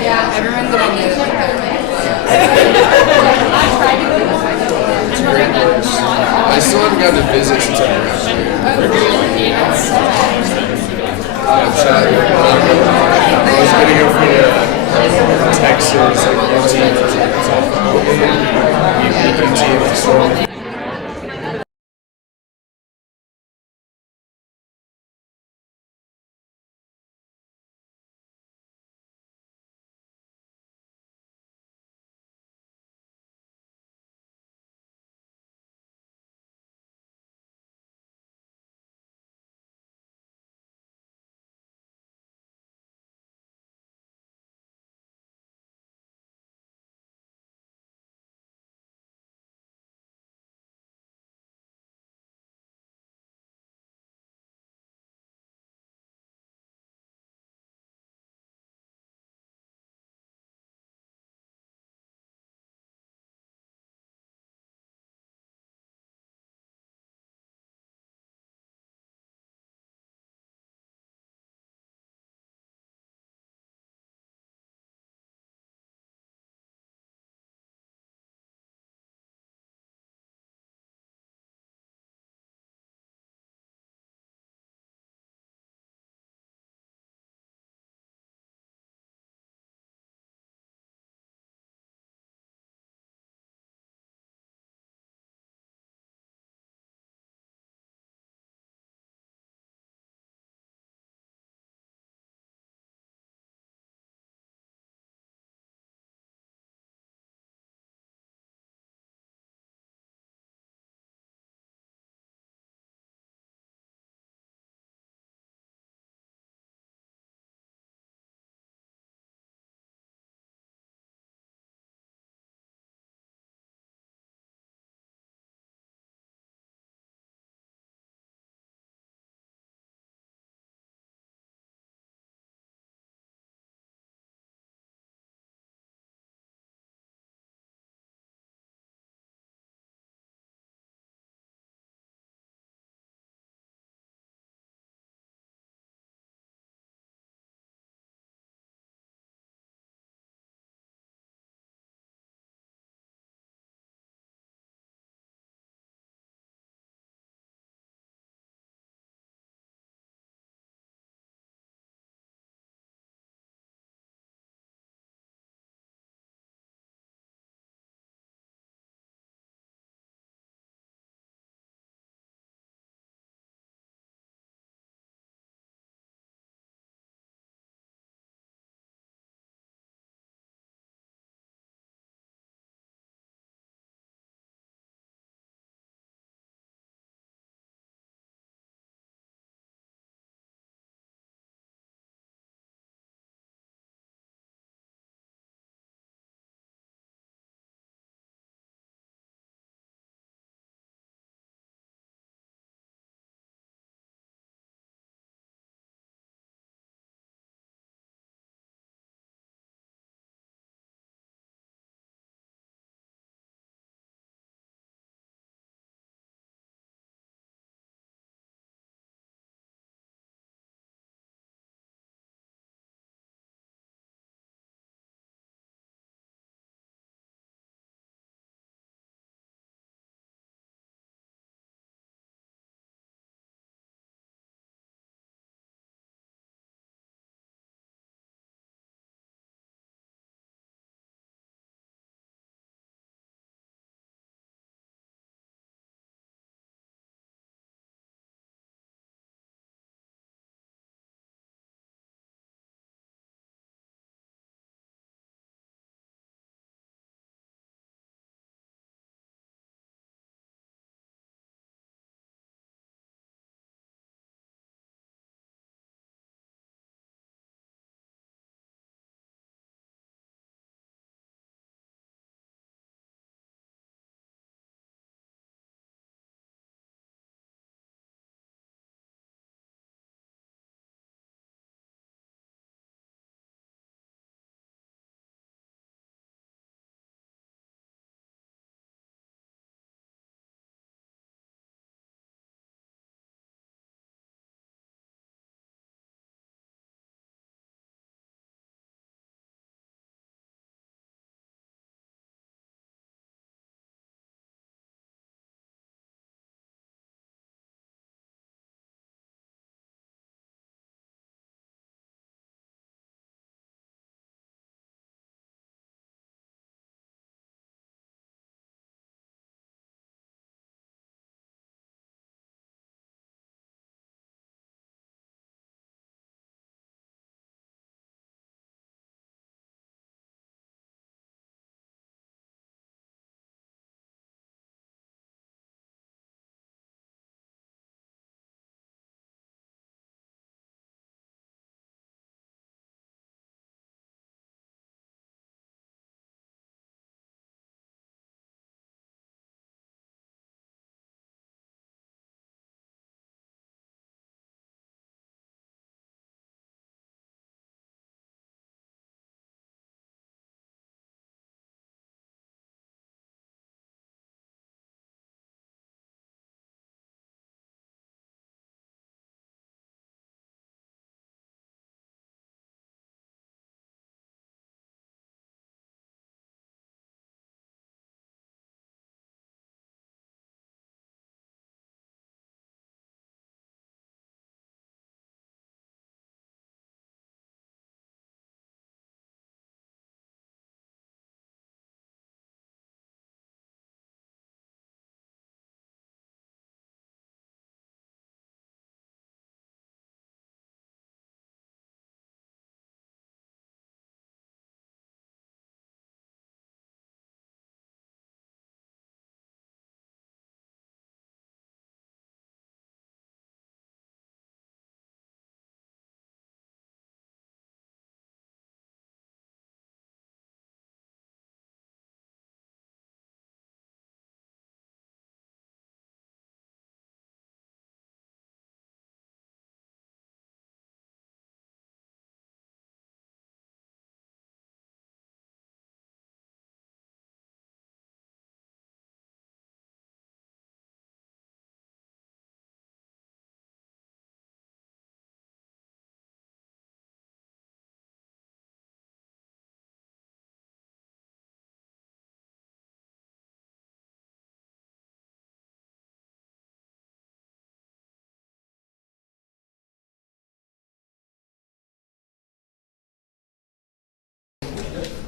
Yeah, everyone that I knew that went there. I still haven't gotten to visit since I graduated. I was gonna go for Texas, like, UT,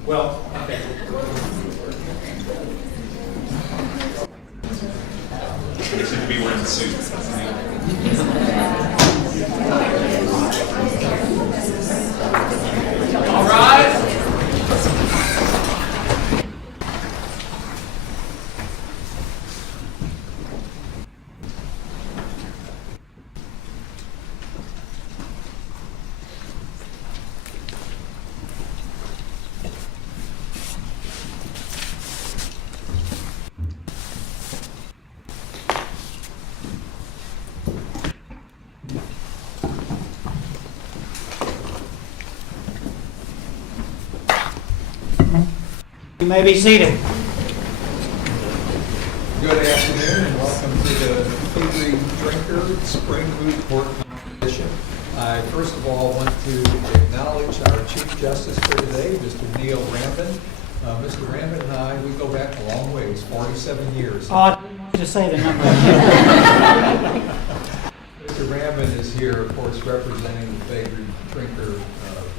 Well, okay. They seem to be wearing the suits. All right. You may be seated. Good afternoon and welcome to the Hungry Drinker Spring Moot Court Competition. I first of all want to acknowledge our Chief Justice for today, Mr. Neil Rambin. Mr. Rambin and I, we go back a long ways, 47 years. Oh, I didn't want you to say the number. Mr. Rambin is here, of course, representing the Hungry Drinker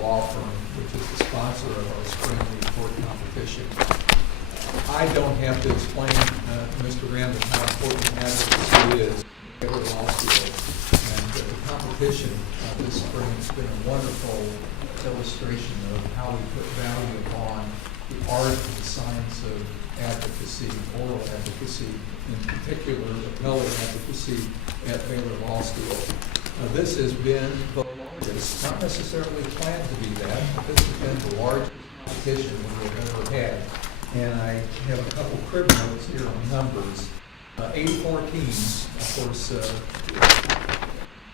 law firm, which is the sponsor of our Spring Moot Court Competition. I don't have to explain to Mr. Rambin how important advocacy is at the law school. And the competition this spring has been a wonderful illustration of how we put value upon the art and the science of advocacy, oral advocacy, in particular appellate advocacy at Baylor Law School. This has been the largest, not necessarily planned to be that, but this has been the largest competition we've ever had. And I have a couple crib notes here on numbers. 84 teams, of course,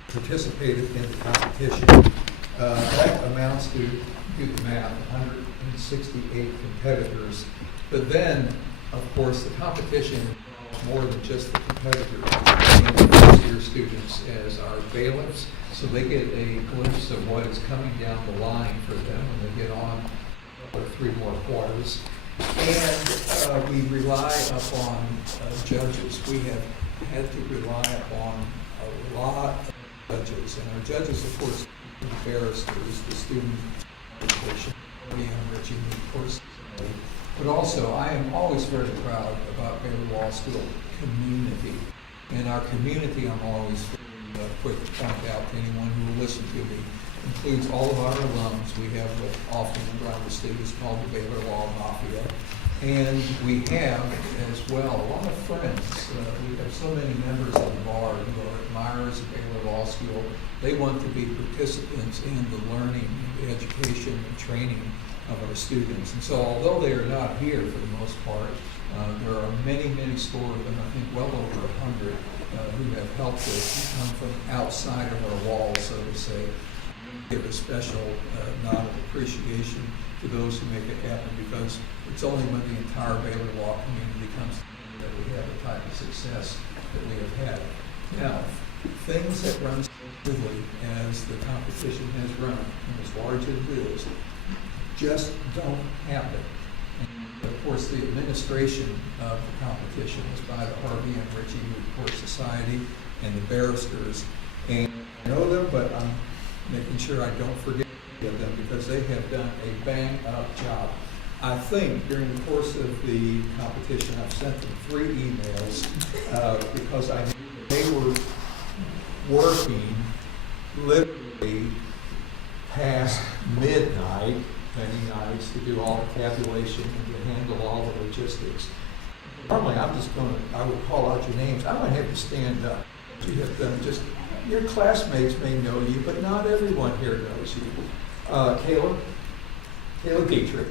participated in the competition. That amounts to, do the math, 168 competitors. But then, of course, the competition involves more than just the competitors. And the first-year students as our bailiffs, so they get a glimpse of what is coming down the line for them when they get on three more quarters. And we rely upon judges. We have had to rely upon a lot of judges. And our judges, of course, the barristers, the student education, Richie, of course. But also, I am always very proud about Baylor Law School community. And our community, I'm always very quick to point out to anyone who will listen to me, includes all of our alums. We have what often around the state is called the Baylor Law Mafia. And we have, as well, a lot of friends. We have so many members of the bar who are admirers of Baylor Law School. They want to be participants in the learning, the education, and training of our students. And so although they are not here for the most part, there are many, many scores, and I think well over 100, who have helped us come from outside of our walls, so to say. Give a special nod of appreciation to those who make it happen, because it's only when the entire Baylor law community comes together that we have the type of success that we have had. Now, things that run smoothly as the competition has run, and as large as it is, just don't happen. And of course, the administration of the competition is by the Harvey and Richie Moot Court Society and the barristers. And I know them, but I'm making sure I don't forget them because they have done a bang-up job. I think during the course of the competition, I've sent them 3 emails because I knew they were working literally past midnight many nights to do all the tabulation and to handle all the logistics. Normally, I would call out your names. I'm going to have you stand up. You have done just, your classmates may know you, but not everyone here knows you. Kayla Dietrich.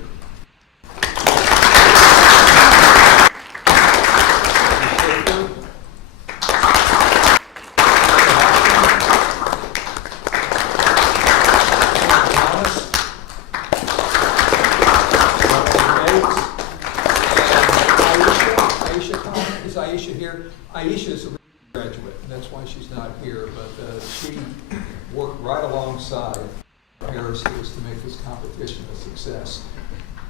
Aisha's a graduate, and that's why she's not here, but she worked right alongside barristers to make this competition a success.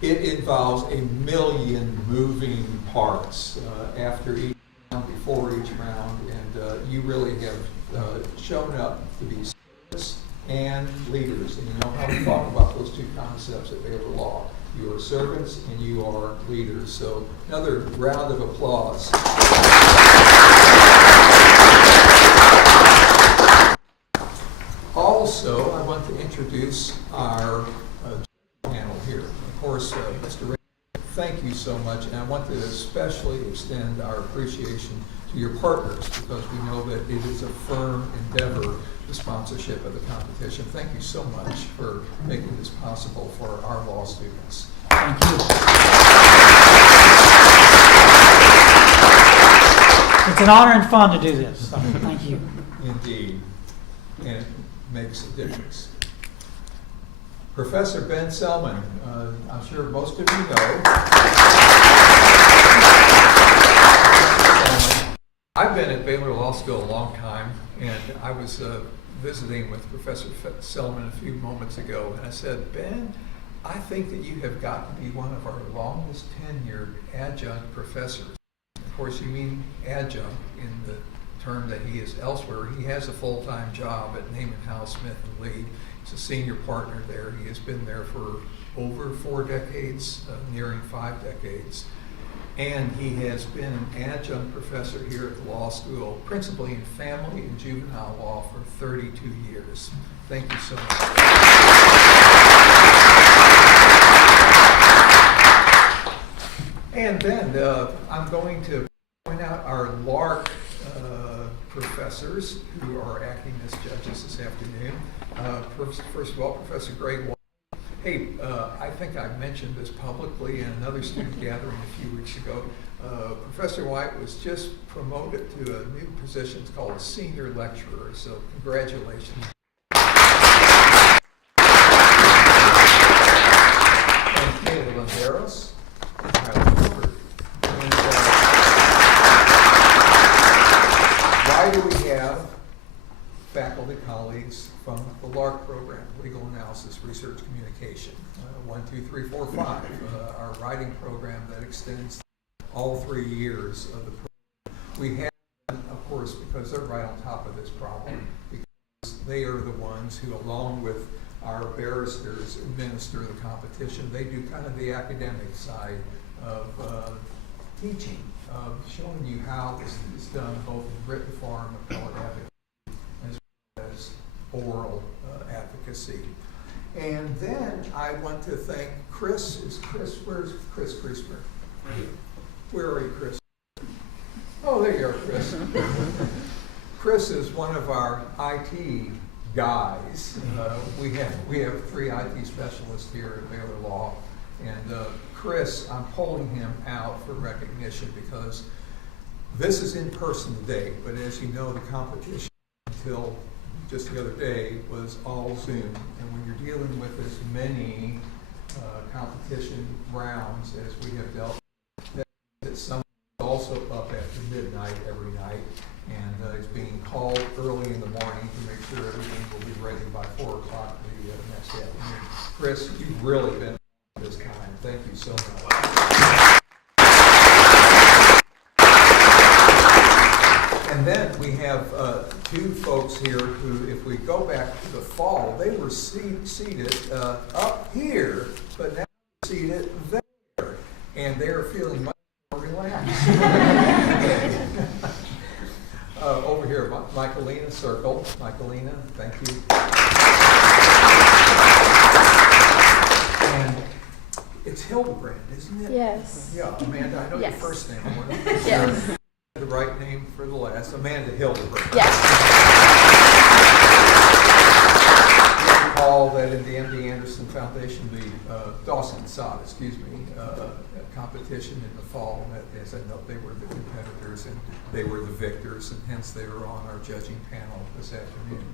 It involves 1 million moving parts after each round, before each round, and you really have shown up to be serious and leaders, and you know how to talk about those two concepts at Baylor Law. You are servants and you are leaders. So another round of applause. Also, I want to introduce our panel here. Of course, Mr. Ray, thank you so much, and I want to especially extend our appreciation to your partners because we know that it is a firm endeavor, the sponsorship of the competition. Thank you so much for making this possible for our law students. Thank you. It's an honor and fun to do this, so thank you. Indeed, and it makes a difference. Professor Ben Selman, I'm sure most of you know. I've been at Baylor Law School a long time, and I was visiting with Professor Selman a few moments ago, and I said, Ben, I think that you have got to be one of our longest tenured adjunct professors. Of course, you mean adjunct in the term that he is elsewhere. He has a full-time job at Naaman House, Smith & Lee. He's a senior partner there. He has been there for over 4 decades, nearing 5 decades. And he has been an adjunct professor here at the law school, principally in family and juvenile law for 32 years. Thank you so much. And then I'm going to point out our LARC professors who are acting as judges this afternoon. First of all, Professor Greg White. Hey, I think I mentioned this publicly in another student gathering a few weeks ago. Professor White was just promoted to a new position. It's called a senior lecturer, so congratulations. And Kayla Landeros. Why do we have faculty colleagues from the LARC program, Legal Analysis, Research, Communication? 1, 2, 3, 4, 5. Our writing program that extends all 3 years of the program. We have, of course, because they're right on top of this problem, because they are the ones who, along with our barristers, administer the competition. They do kind of the academic side of teaching, of showing you how this is done both in written form, appellate advocacy, as well as oral advocacy. And then I want to thank Chris. Where's Chris Priestman? Where are you, Chris? Oh, there you are, Chris. Chris is one of our IT guys. We have 3 IT specialists here at Baylor Law, and Chris, I'm pulling him out for recognition because this is in person today, but as you know, the competition until just the other day was all Zoom, and when you're dealing with as many competition rounds as we have dealt with, that someone is also up after midnight every night, and is being called early in the morning to make sure everything will be ready by 4 o'clock the next afternoon. Chris, you've really been this time. Thank you so much. And then we have 2 folks here who, if we go back to the fall, they were seated up here, but now seated there, and they're feeling much more relaxed. Over here, Michaelina Circle. Michaelina, thank you. And it's Hildebrand, isn't it? Yes. Yeah, Amanda, I know Yes. your first name. Yes. The right name for the last, Amanda Hildebrand. Yes. You recall that in the M.D. Anderson Foundation, the Dawson Sod, competition in the fall, as I know, they were the competitors and they were the victors, and hence they were on our judging panel this afternoon.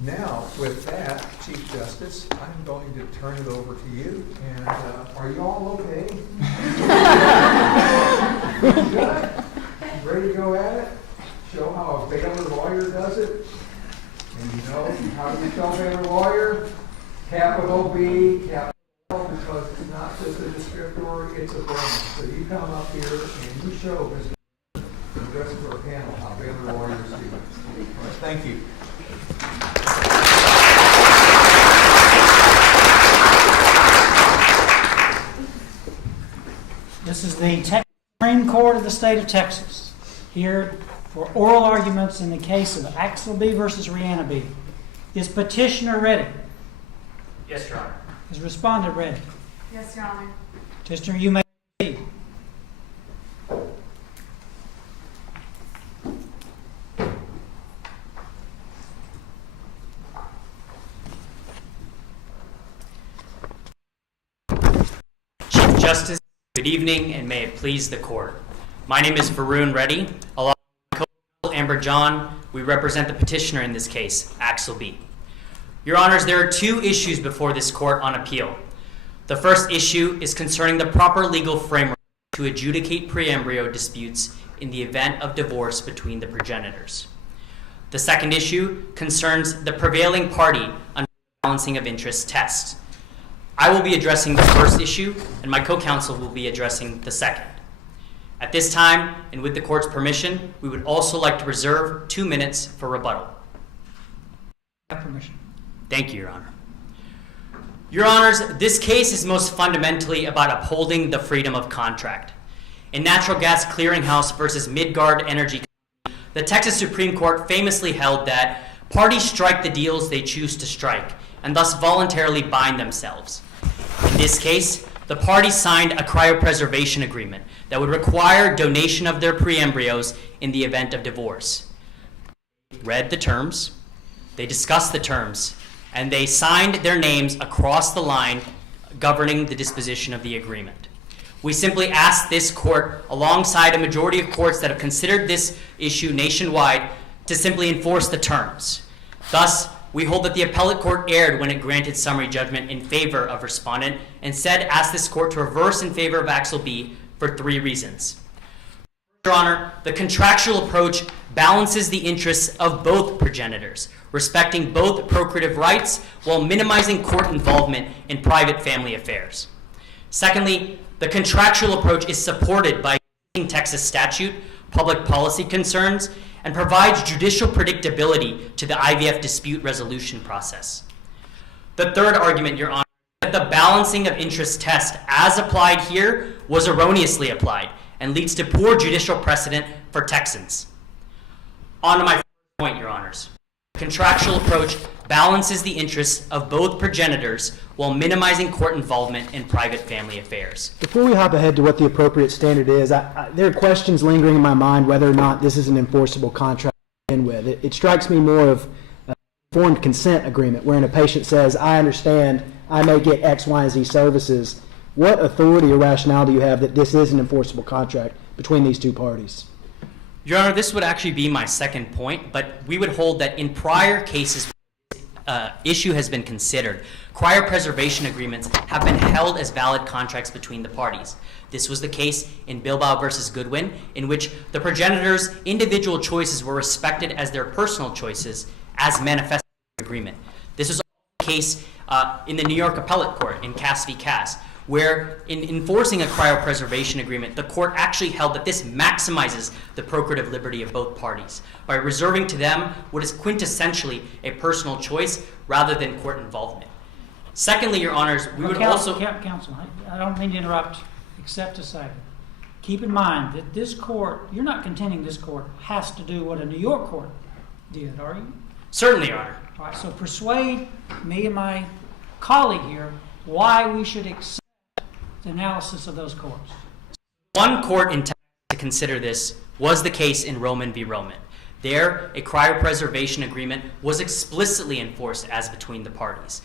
Now, with that, Chief Justice, I'm going to turn it over to you. And are you all okay? Good? Ready to go at it? Show how a Baylor lawyer does it? And you know, how do you spell Baylor lawyer? Capital B, capital L, because it's not just a descriptor, it's a brand. So you come up here and you show the rest of our panel how Baylor lawyers do it. All right, thank you. the Supreme Court of the state of Texas, here for oral arguments in the case of Axel B. versus Rihanna B. Is petitioner ready? Yes, Your Honor. Is respondent ready? Yes, Your Honor. Petitioner, you may proceed. Chief Justice, good evening, and may it please the court. My name is Varun Reddy. Along with co-counsel Amber John, we represent the petitioner in this case, Axel B. Your Honors, there are two issues before this court on appeal. The first issue is concerning the proper legal framework to adjudicate pre-embryo disputes in the event of divorce between the progenitors. The second issue concerns the prevailing party under the balancing of interests test. I will be addressing the first issue, and my co-counsel will be addressing the second. At this time, and with the court's permission, we would also like to reserve 2 minutes for rebuttal. Have permission. Thank you, Your Honor. Your Honors, this case is most fundamentally about upholding the freedom of contract. In Natural Gas Clearinghouse versus Midgard Energy, the Texas Supreme Court famously held that parties strike the deals they choose to strike, and thus voluntarily bind themselves. In this case, the parties signed a cryopreservation agreement that would require donation of their pre-embryos in the event of divorce. They read the terms, they discussed the terms, and they signed their names across the line governing the disposition of the agreement. We simply ask this court, alongside a majority of courts that have considered this issue nationwide, to simply enforce the terms. Thus, we hold that the appellate court erred when it granted summary judgment in favor of respondent, and instead asked this court to reverse in favor of Axel B for 3 reasons. Your Honor, the contractual approach balances the interests of both progenitors, respecting both procreative rights while minimizing court involvement in private family affairs. Secondly, the contractual approach is supported by Texas statute, public policy concerns, and provides judicial predictability to the IVF dispute resolution process. The third argument, Your Honor, is that the balancing of interests test as applied here was erroneously applied and leads to poor judicial precedent for Texans. On to my first point, Your Honors. The contractual approach balances the interests of both progenitors while minimizing court involvement in private family affairs. Before we hop ahead to what the appropriate standard is, there are questions lingering in my mind whether or not this is an enforceable contract to begin with. It strikes me more of an informed consent agreement wherein a patient says, I understand I may get X, Y, and Z services. What authority or rationale do you have that this is an enforceable contract between these two parties? Your Honor, this would actually be my second point, but we would hold that in prior cases issue has been considered, cryopreservation agreements have been held as valid contracts between the parties. This was the case in Bilbao versus Goodwin, in which the progenitors' individual choices were respected as their personal choices as manifested in the agreement. This was also the case in the New York Appellate Court in Cass v. Cass, where in enforcing a cryopreservation agreement, the court actually held that this maximizes the procreative liberty of both parties by reserving to them what is quintessentially a personal choice rather than court involvement. Secondly, Your Honors, we would Counsel, also... Counsel, I don't mean to interrupt, except to say, keep in mind that this court, you're not contending this court has to do what a New York court did, are you? Certainly, Your Honor. All right, so persuade me and my colleague here why we should accept the analysis of those courts. One court in Texas to consider this was the case in Roman v. Roman. There, a cryopreservation agreement was explicitly enforced as between the parties.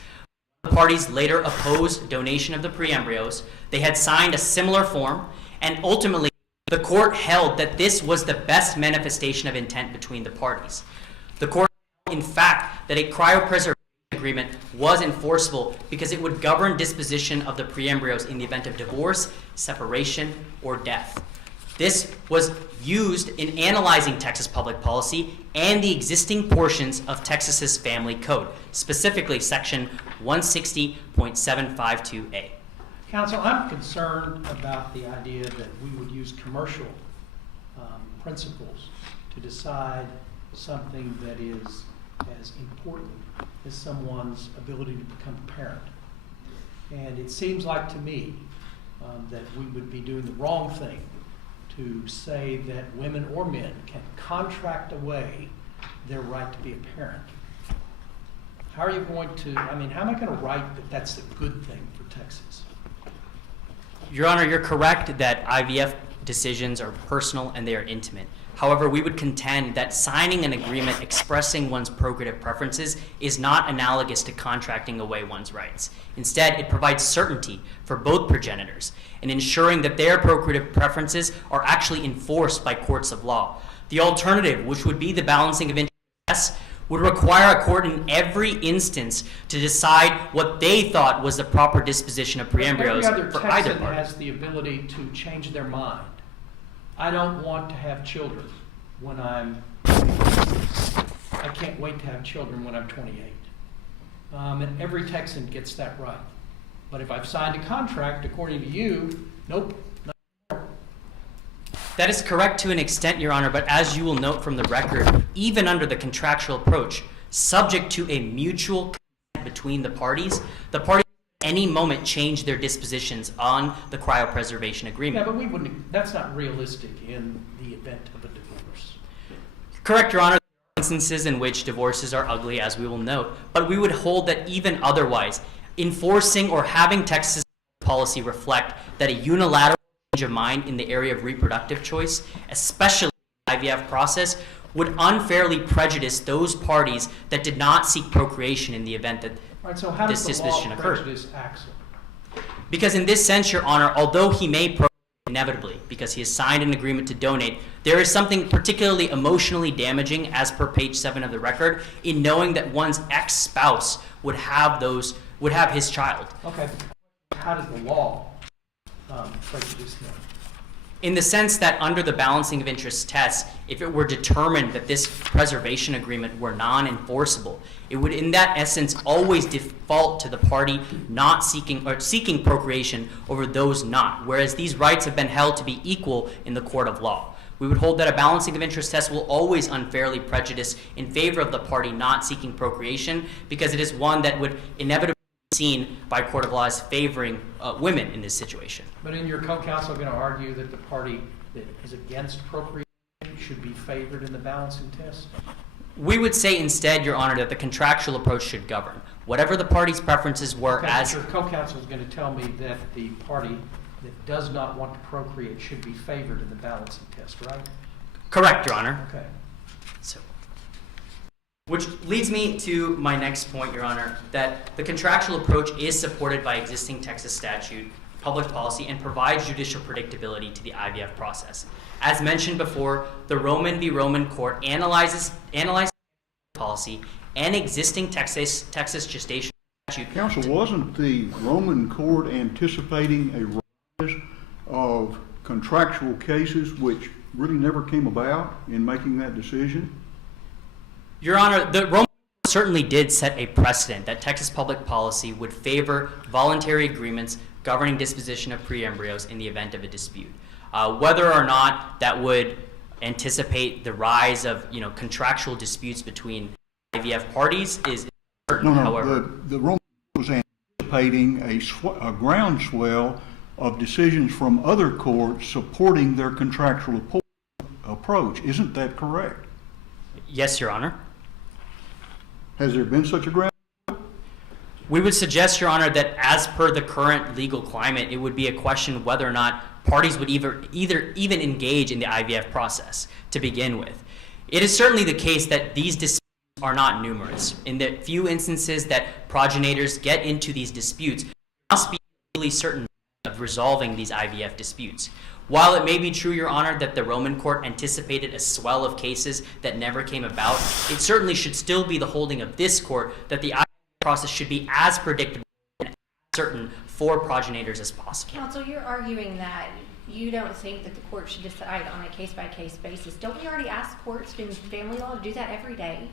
The parties later opposed donation of the pre-embryos. They had signed a similar form, and ultimately, the court held that this was the best manifestation of intent between the parties. The court held, in fact, that a cryopreservation agreement was enforceable because it would govern disposition of the pre-embryos in the event of divorce, separation, or death. This was used in analyzing Texas public policy and the existing portions of Texas's family code, specifically section 160.752A. Counsel, I'm concerned about the idea that we would use commercial principles to decide something that is as important as someone's ability to become a parent. And it seems like to me that we would be doing the wrong thing to say that women or men can contract away their right to be a parent. How are you going to, how am I going to write that that's a good thing for Texas? Your Honor, you're correct that IVF decisions are personal and they are intimate. However, we would contend that signing an agreement expressing one's procreative preferences is not analogous to contracting away one's rights. Instead, it provides certainty for both progenitors in ensuring that their procreative preferences are actually enforced by courts of law. The alternative, which would be the balancing of interests, would require a court in every instance to decide what they thought was the proper disposition of pre-embryos Every other for either Texan party. has the ability to change their mind. I don't want to have children when I can't wait to have children when I'm 28. And every Texan gets that right. But if I've signed a contract, according to you, nope. That is correct to an extent, Your Honor, but as you will note from the record, even under the contractual approach, subject to a mutual consent between the parties at any moment change their dispositions on the cryopreservation agreement. Yeah, but we wouldn't, that's not realistic in the event of a divorce. Correct, Your Honor. There are instances in which divorces are ugly, as we will note, but we would hold that even otherwise, enforcing or having Texas policy reflect that a unilateral change of mind in the area of reproductive choice, especially the IVF process, would unfairly prejudice those parties that did not seek procreation in the event that All right, so how does this the law disposition occurred. prejudice Axel? Because in this sense, Your Honor, although he may procreate inevitably because he has signed an agreement to donate, there is something particularly emotionally damaging, as per page 7 of the record, in knowing that one's ex-spouse would have his child. Okay, how does the law prejudice him? In the sense that under the balancing of interests test, if it were determined that this preservation agreement were non-enforceable, it would in that essence always default to the party not seeking procreation over those not, whereas these rights have been held to be equal in the court of law. We would hold that a balancing of interest test will always unfairly prejudice in favor of the party not seeking procreation, because it is one that would inevitably be seen by court of law as favoring women in this situation. But in your co-counsel going to argue that the party that is against procreation should be favored in the balancing test? We would say instead, Your Honor, that the contractual approach should govern. Whatever the party's preferences were Okay, as... but your co-counsel is going to tell me that the party that does not want to procreate should be favored in the balancing test, right? Correct, Your Honor. Okay. So, which leads me to my next point, Your Honor, that the contractual approach is supported by existing Texas statute, public policy, and provides judicial predictability to the IVF process. As mentioned before, the Roman v. Roman court analyzes policy and existing Texas gestation statute. Counsel, wasn't the Roman court anticipating a rise of contractual cases which really never came about in making that decision? Your Honor, the Roman court certainly did set a precedent that Texas public policy would favor voluntary agreements governing disposition of pre-embryos in the event of a dispute. Whether or not that would anticipate the rise of contractual disputes between IVF parties is certain. However, the Roman court was anticipating a groundswell of decisions from other courts supporting their contractual approach. Isn't that correct? yes, Your Honor. Has there been such a ground? We would suggest, Your Honor, that as per the current legal climate, it would be a question whether or not parties would even engage in the IVF process to begin with. It is certainly the case that these disputes are not numerous. In the few instances that progenitors get into these disputes, there must be really certain of resolving these IVF disputes. While it may be true, Your Honor, that the Roman court anticipated a swell of cases that never came about, it certainly should still be the holding of this court that the IVF process should be as predictable and as certain for progenitors as possible. Counsel, you're arguing that you don't think that the court should decide on a case-by-case basis. Don't we already ask courts in family law to do that every day?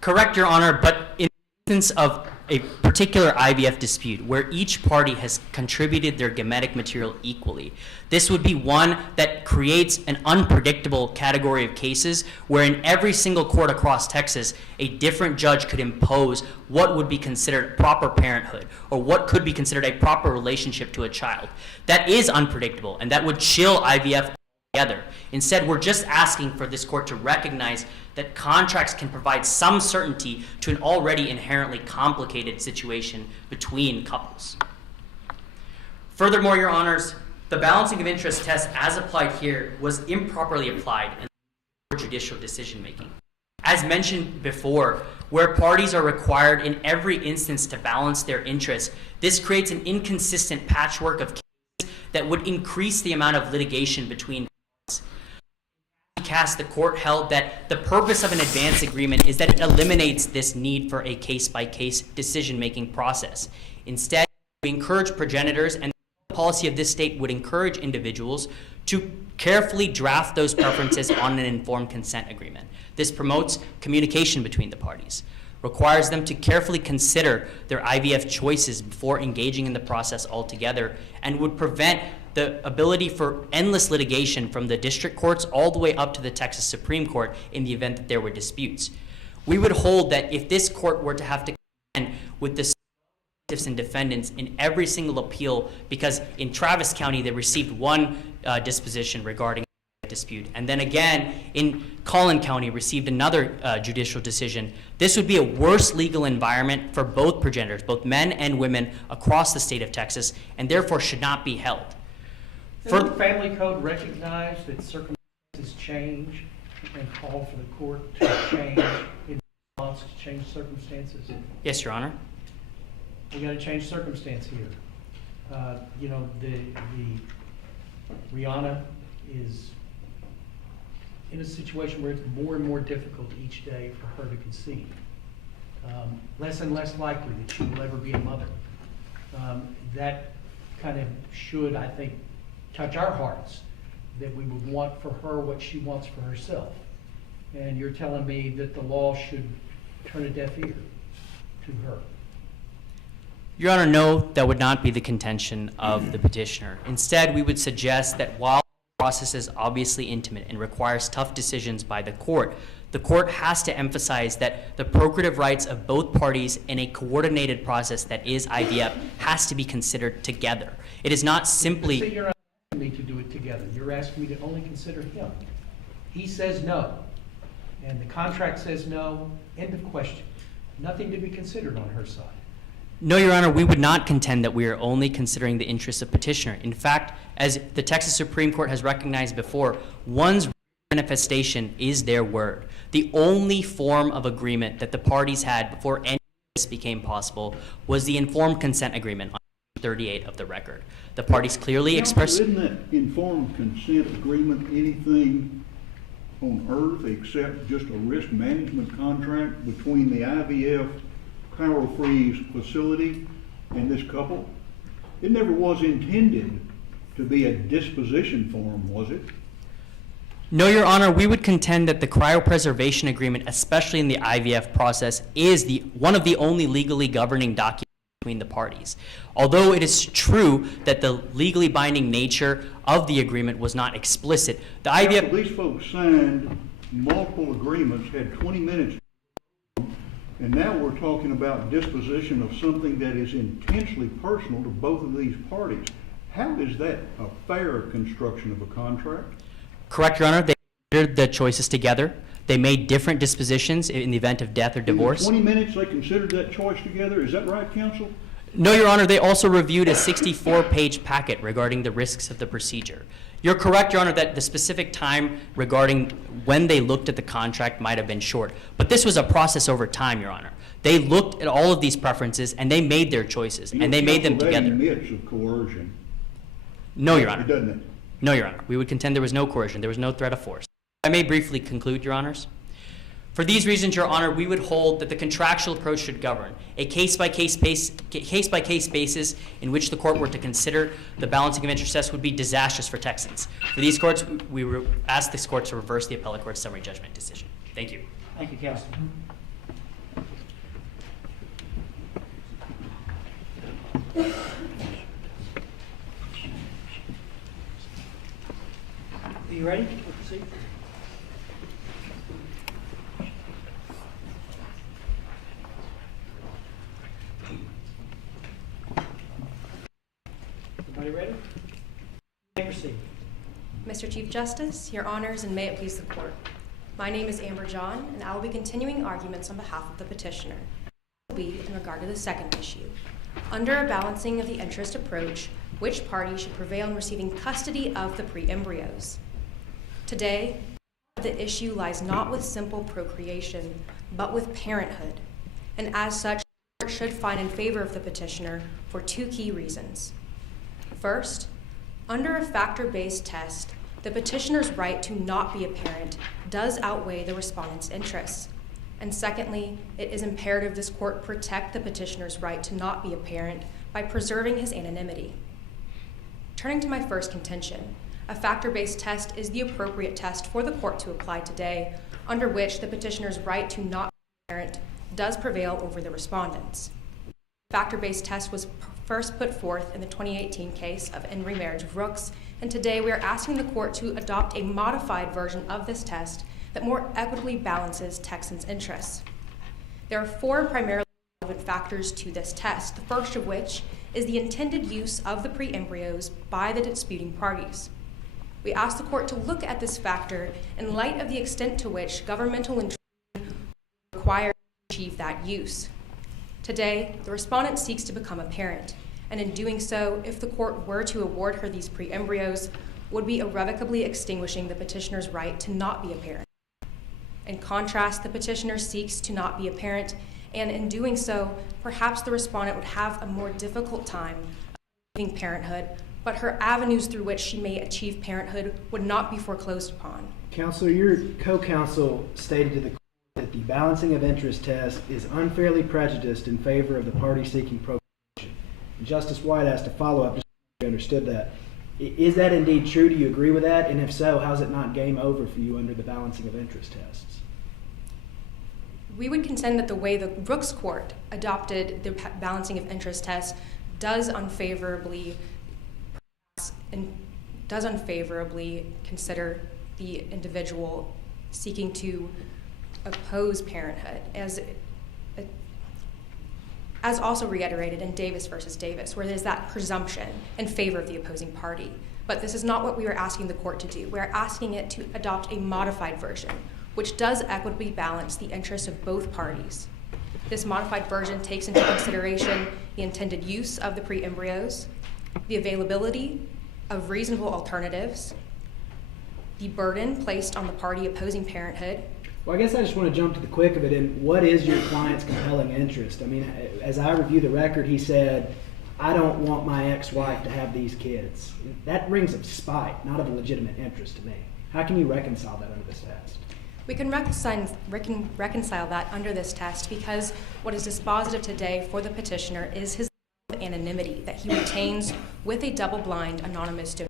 Correct, Your Honor, but in the instance of a particular IVF dispute where each party has contributed their gametic material equally. This would be one that creates an unpredictable category of cases where in every single court across Texas, a different judge could impose what would be considered proper parenthood or what could be considered a proper relationship to a child. That is unpredictable, and that would chill IVF together. Instead, we're just asking for this court to recognize that contracts can provide some certainty to an already inherently complicated situation between couples. Furthermore, Your Honors, the balancing of interest test as applied here was improperly applied in judicial decision making. As mentioned before, where parties are required in every instance to balance their interests, this creates an inconsistent patchwork of cases that would increase the amount of litigation between parties. The court held that the purpose of an advance agreement is that it eliminates this need for a case-by-case decision-making process. Instead, we encourage progenitors, and the policy of this state would encourage individuals to carefully draft those preferences on an informed consent agreement. This promotes communication between the parties, requires them to carefully consider their IVF choices before engaging in the process altogether, and would prevent the ability for endless litigation from the district courts all the way up to the Texas Supreme Court in the event that there were disputes. We would hold that if this court were to have to contend with the plaintiffs and defendants in every single appeal, because in Travis County they received one disposition regarding a dispute, and then again in Collin County received another judicial decision, this would be a worse legal environment for both progenitors, both men and women across the state of Texas, and therefore should not be held. Does the family code recognize that circumstances change and call for the court to change in response to change circumstances? Yes, Your Honor. We got to change circumstance here. You know, the Rihanna is in a situation where it's more and more difficult each day for her to conceive. Less and less likely that she will ever be a mother. That kind of should, I think, touch our hearts, that we would want for her what she wants for herself. And you're telling me that the law should turn a deaf ear to her. Your Honor, no, that would not be the contention of the petitioner. Instead, we would suggest that while the process is obviously intimate and requires tough decisions by the court has to emphasize that the procreative rights of both parties in a coordinated process that is IVF has to be considered together. It is not simply... So you're asking me to do it together. You're asking me to only consider him. He says no, and the contract says no, end of question. Nothing to be considered on her side. No, Your Honor, we would not contend that we are only considering the interests of petitioner. In fact, as the Texas Supreme Court has recognized before, one's manifestation is their word. The only form of agreement that the parties had before any of this became possible was the informed consent agreement on 38 of the record. The parties clearly expressed... Isn't that informed consent agreement anything on earth except just a risk management contract between the IVF Power Freeze facility and this couple? It never was intended to be a disposition form, was it? No, Your Honor, we would contend that the cryopreservation agreement, especially in the IVF process, is one of the only legally governing documents between the parties. Although it is true that the legally binding nature of the agreement was not explicit, the IVF... These folks signed multiple agreements, had 20 minutes, and now we're talking about disposition of something that is intensely personal to both of these parties. How is that a fair construction of a contract? Correct, Your Honor. They considered the choices together. They made different dispositions in the event of death or divorce. In the 20 minutes they considered that choice together? Is that right, counsel? No, Your Honor. They also reviewed a 64-page packet regarding the risks of the procedure. You're correct, Your Honor, that the specific time regarding when they looked at the contract might have been short. But this was a process over time, Your Honor. They looked at all of these preferences, and they made their choices, and they made them together. That admits of coercion. No, Your Honor. Doesn't it? No, Your Honor. We would contend there was no coercion. There was no threat of force. I may briefly conclude, Your Honors. For these reasons, Your Honor, we would hold that the contractual approach should govern. A case-by-case basis in which the court were to consider the balancing of interest test would be disastrous for Texans. For these courts, we ask this court to reverse the appellate court's summary judgment decision. Thank you. Thank you, counsel. Are you ready? We'll proceed. Everybody ready? You may proceed. Mr. Chief Justice, Your Honors, and may it please the Court. My name is Amber John, and I will be continuing arguments on behalf of the petitioner. It will be in regard to the second issue. Under a balancing of the interest approach, which party should prevail in receiving custody of the pre-embryos? Today, the issue lies not with simple procreation, but with parenthood, and as such, the Court should find in favor of the petitioner for two key reasons. First, under a factor-based test, the petitioner's right to not be a parent does outweigh the respondent's interests. And secondly, it is imperative this Court protect the petitioner's right to not be a parent by preserving his anonymity. Turning to my first contention, a factor-based test is the appropriate test for the Court to apply today, under which the petitioner's right to not be a parent does prevail over the respondent's. The factor-based test was first put forth in the 2018 case of in remarriage of Rooks, and today we are asking the Court to adopt a modified version of this test that more equitably balances Texans' interests. There are four primarily relevant factors to this test, the first of which is the intended use of the pre-embryos by the disputing parties. We ask the Court to look at this factor in light of the extent to which governmental intrusion requires to achieve that use. Today, the respondent seeks to become a parent, and in doing so, if the Court were to award her these pre-embryos, would be irrevocably extinguishing the petitioner's right to not be a parent. In contrast, the petitioner seeks to not be a parent, and in doing so, perhaps the respondent would have a more difficult time achieving parenthood, but her avenues through which she may achieve parenthood would not be foreclosed upon. Counselor, your co-counsel stated to the Court that the balancing of interest test is unfairly prejudiced in favor of the party seeking procreation. Justice White asked to follow up, just so you understood that. Is that indeed true? Do you agree with that? And if so, how's it not game over for you under the balancing of interest tests? We would contend that the way the Rooks Court adopted the balancing of interest test does unfavorably consider the individual seeking to oppose parenthood, as also reiterated in Davis versus Davis, where there's that presumption in favor of the opposing party. But this is not what we are asking the Court to do. We're asking it to adopt a modified version, which does equitably balance the interests of both parties. This modified version takes into consideration the intended use of the pre-embryos, the availability of reasonable alternatives, the burden placed on the party opposing parenthood. Well, I guess I just want to jump to the quick of it. And what is your client's compelling interest? I mean, as I review the record, he said, I don't want my ex-wife to have these kids. That rings of spite, not of a legitimate interest to me. How can you reconcile that under this test? We can reconcile that under this test because what is dispositive today for the petitioner is his anonymity that he retains with a double-blind anonymous donor.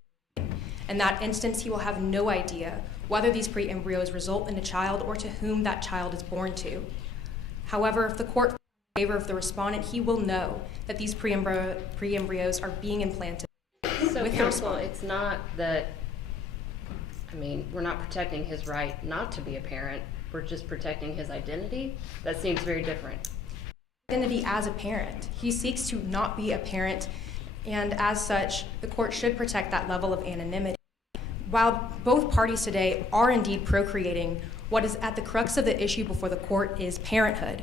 In that instance, he will have no idea whether these pre-embryos result in a child or to whom that child is born to. However, if the Court finds in favor of the respondent, he will know that these pre-embryos are being implanted. So, counsel, it's not that, we're not protecting his right not to be a parent. We're just protecting his identity? That seems very different. Identity as a parent. He seeks to not be a parent, and as such, the Court should protect that level of anonymity. While both parties today are indeed procreating, what is at the crux of the issue before the Court is parenthood.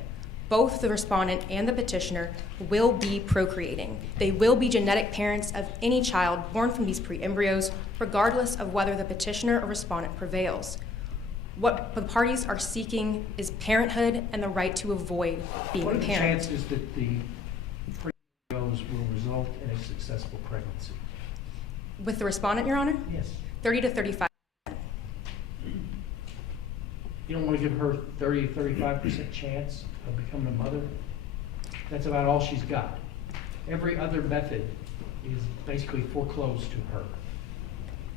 Both the respondent and the petitioner will be procreating. They will be genetic parents of any child born from these pre-embryos, regardless of whether the petitioner or respondent prevails. What the parties are seeking is parenthood and the right to avoid being a parent. What are the chances that the pre-embryos will result in a successful pregnancy? With the respondent, Your Honor? Yes. 30 to 35%. You don't want to give her 30 to 35% chance of becoming a mother? That's about all she's got. Every other method is basically foreclosed to her.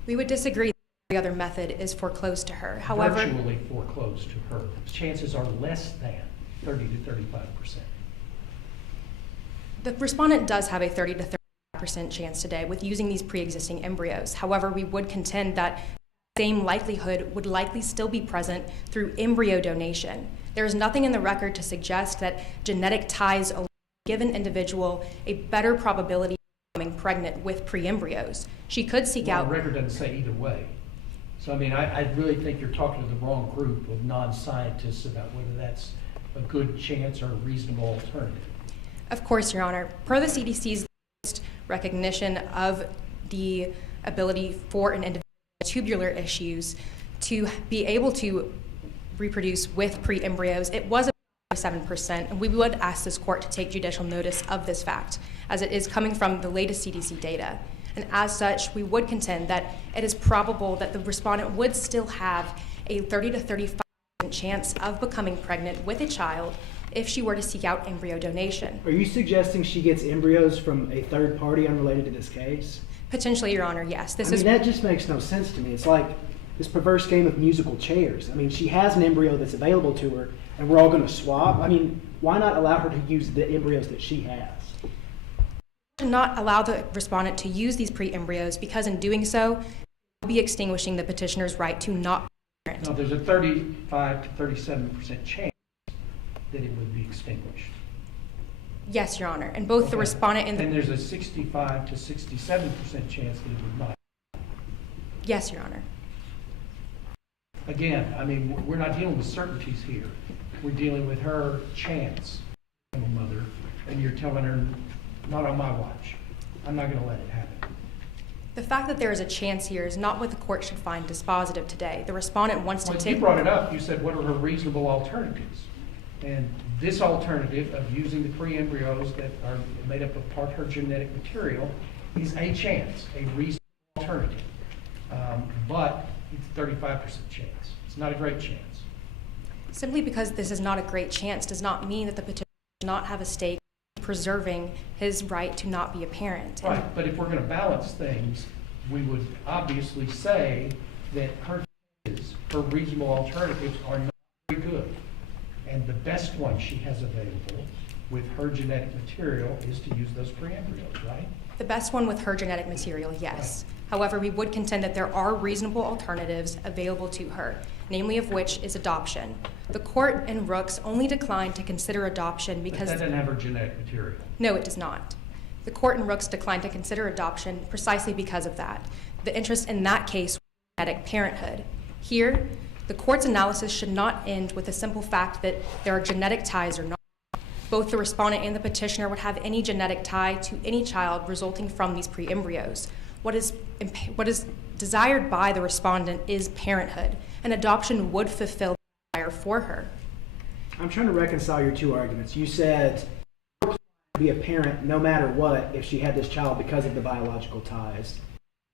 We would disagree that every other method is foreclosed to her. However, virtually foreclosed to her. Chances are less than 30 to 35%. The respondent does have a 30 to 35% chance today with using these pre-existing embryos. However, we would contend that same likelihood would likely still be present through embryo donation. There is nothing in the record to suggest that genetic ties alone give an individual a better probability of becoming pregnant with pre-embryos. She could seek out... The record doesn't say either way. So, I mean, I really think you're talking to the wrong group of non-scientists about whether that's a good chance or a reasonable alternative. Of course, Your Honor. Per the CDC's recognition of the ability for an individual with tubular issues to be able to reproduce with pre-embryos, it was about 7%, and we would ask this court to take judicial notice of this fact, as it is coming from the latest CDC data. And as such, we would contend that it is probable that the respondent would still have a 30 to 35% chance of becoming pregnant with a child if she were to seek out embryo donation. Are you suggesting she gets embryos from a third party unrelated to this case? Potentially, Your Honor, yes. That just makes no sense to me. It's like this perverse game of musical chairs. I mean, she has an embryo that's available to her, and we're all going to swap. I mean, why not allow her to use the embryos that she has? To not allow the respondent to use these pre-embryos, because in doing so, will be extinguishing the petitioner's right to not be parent. No, there's a 35 to 37% chance that it would be extinguished. Yes, Your Honor, and both the respondent and the... And there's a 65 to 67% chance that it would not. Yes, Your Honor. Again, I mean, we're not dealing with certainties here. We're dealing with her chance, mother, and you're telling her, not on my watch. I'm not going to let it happen. The fact that there is a chance here is not what the court should find dispositive today. The respondent wants to take... You brought it up. You said, what are her reasonable alternatives? And this alternative of using the pre-embryos that are made up of part her genetic material is a chance, a reasonable alternative. But it's a 35% chance. It's not a great chance. Simply because this is not a great chance does not mean that the petitioner does not have a stake in preserving his right to not be a parent. Right, but if we're going to balance things, we would obviously say that her reasonable alternatives are not very good. And the best one she has available with her genetic material is to use those pre-embryos, right? The best one with her genetic material, yes. Right. However, we would contend that there are reasonable alternatives available to her, namely of which is adoption. The court in Rooks only declined to consider adoption because... But that doesn't have her genetic material. No, it does not. The court in Rooks declined to consider adoption precisely because of that. The interest in that case was genetic parenthood. Here, the court's analysis should not end with the simple fact that there are genetic ties or not. Both the respondent and the petitioner would have any genetic tie to any child resulting from these pre-embryos. What is desired by the respondent is parenthood, and adoption would fulfill the desire for her. I'm trying to reconcile your two arguments. You said she would be a parent no matter what if she had this child because of the biological ties.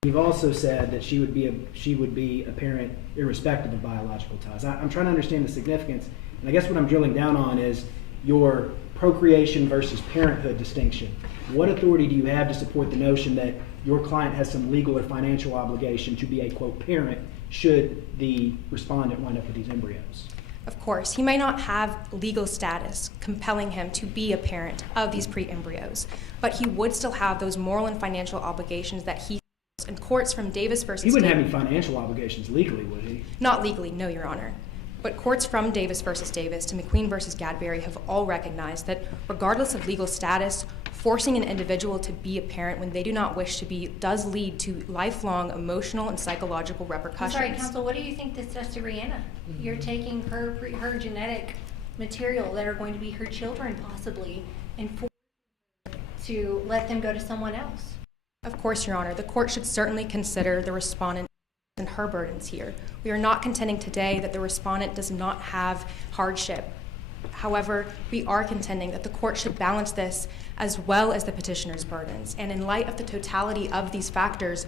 You've also said that she would be a parent irrespective of biological ties. I'm trying to understand the significance, and I guess what I'm drilling down on is your procreation versus parenthood distinction. What authority do you have to support the notion that your client has some legal or financial obligation to be a, quote, parent should the respondent wind up with these embryos? Of course, he may not have legal status compelling him to be a parent of these pre-embryos, but he would still have those moral and financial obligations that he has in courts from Davis versus He wouldn't have any financial obligations legally, would he? Not legally, no, Your Honor. But courts from Davis versus Davis to McQueen versus Gadberry have all recognized that regardless of legal status, forcing an individual to be a parent when they do not wish to be does lead to lifelong emotional and psychological repercussions. I'm sorry, counsel, what do you think this does to Rihanna? You're taking her genetic material that are going to be her children possibly and forcing her to let them go to someone else. Of course, Your Honor, the court should certainly consider the respondent and her burdens here. We are not contending today that the respondent does not have hardship. However, we are contending that the court should balance this as well as the petitioner's burdens. And in light of the totality of these factors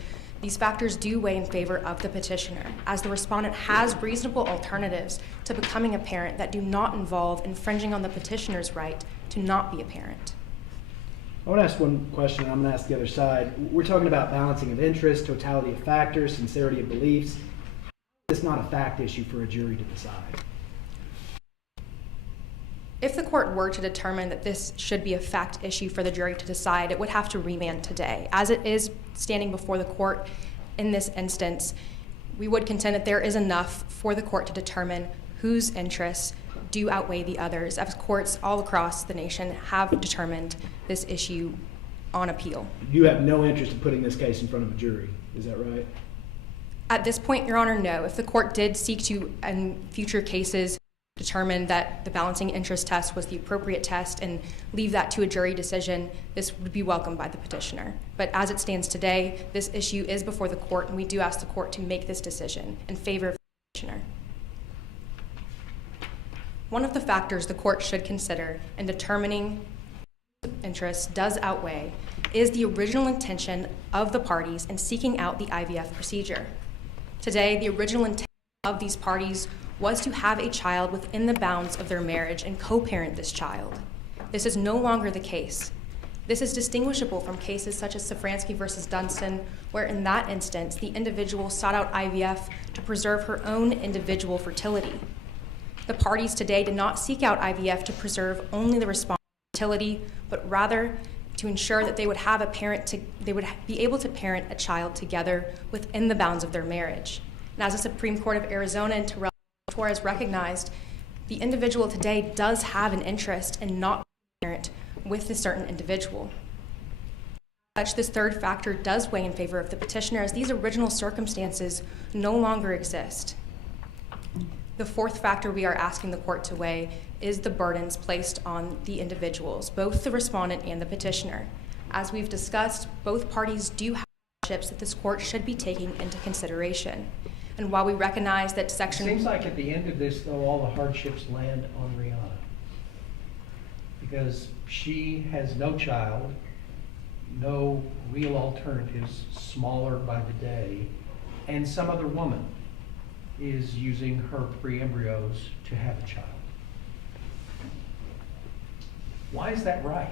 do weigh in favor of the petitioner, as the respondent has reasonable alternatives to becoming a parent that do not involve infringing on the petitioner's right to not be a parent. I want to ask one question, and I'm going to ask the other side. We're talking about balancing of interest, totality of factors, sincerity of beliefs. How is this not a fact issue for a jury to decide? If the court were to determine that this should be a fact issue for the jury to decide, it would have to remand today. As it is standing before the court in this instance, we would contend that there is enough for the court to determine whose interests do outweigh the others, as courts all across the nation have determined this issue on appeal. You have no interest in putting this case in front of a jury, is that right? At this point, Your Honor, no. If the court did seek to, in future cases, determine that the balancing interest test was the appropriate test and leave that to a jury decision, this would be welcomed by the petitioner. But as it stands today, this issue is before the court, and we do ask the court to make this decision in favor of the petitioner. One of the factors the court should consider in determining interest does outweigh is the original intention of the parties in seeking out the IVF procedure. Today, the original intent of these parties was to have a child within the bounds of their marriage and co-parent this child. This is no longer the case. This is distinguishable from cases such as Safransky versus Dunstan, where in that instance, the individual sought out IVF to preserve her own individual fertility. The parties today did not seek out IVF to preserve only the respondent's fertility, but rather to ensure that they would have a parent they would be able to parent a child together within the bounds of their marriage. And as the Supreme Court of Arizona and Torres recognized, the individual today does have an interest in not being a parent with a certain individual. As such, this third factor does weigh in favor of the petitioner, as these original circumstances no longer exist. The fourth factor we are asking the court to weigh is the burdens placed on the individuals, both the respondent and the petitioner. As we've discussed, both parties do have hardships that this court should be taking into consideration. And while we recognize that section... It seems like at the end of this, though, all the hardships land on Rihanna. Because she has no child, no real alternatives, smaller by the day, and some other woman is using her pre-embryos to have a child. Why is that right?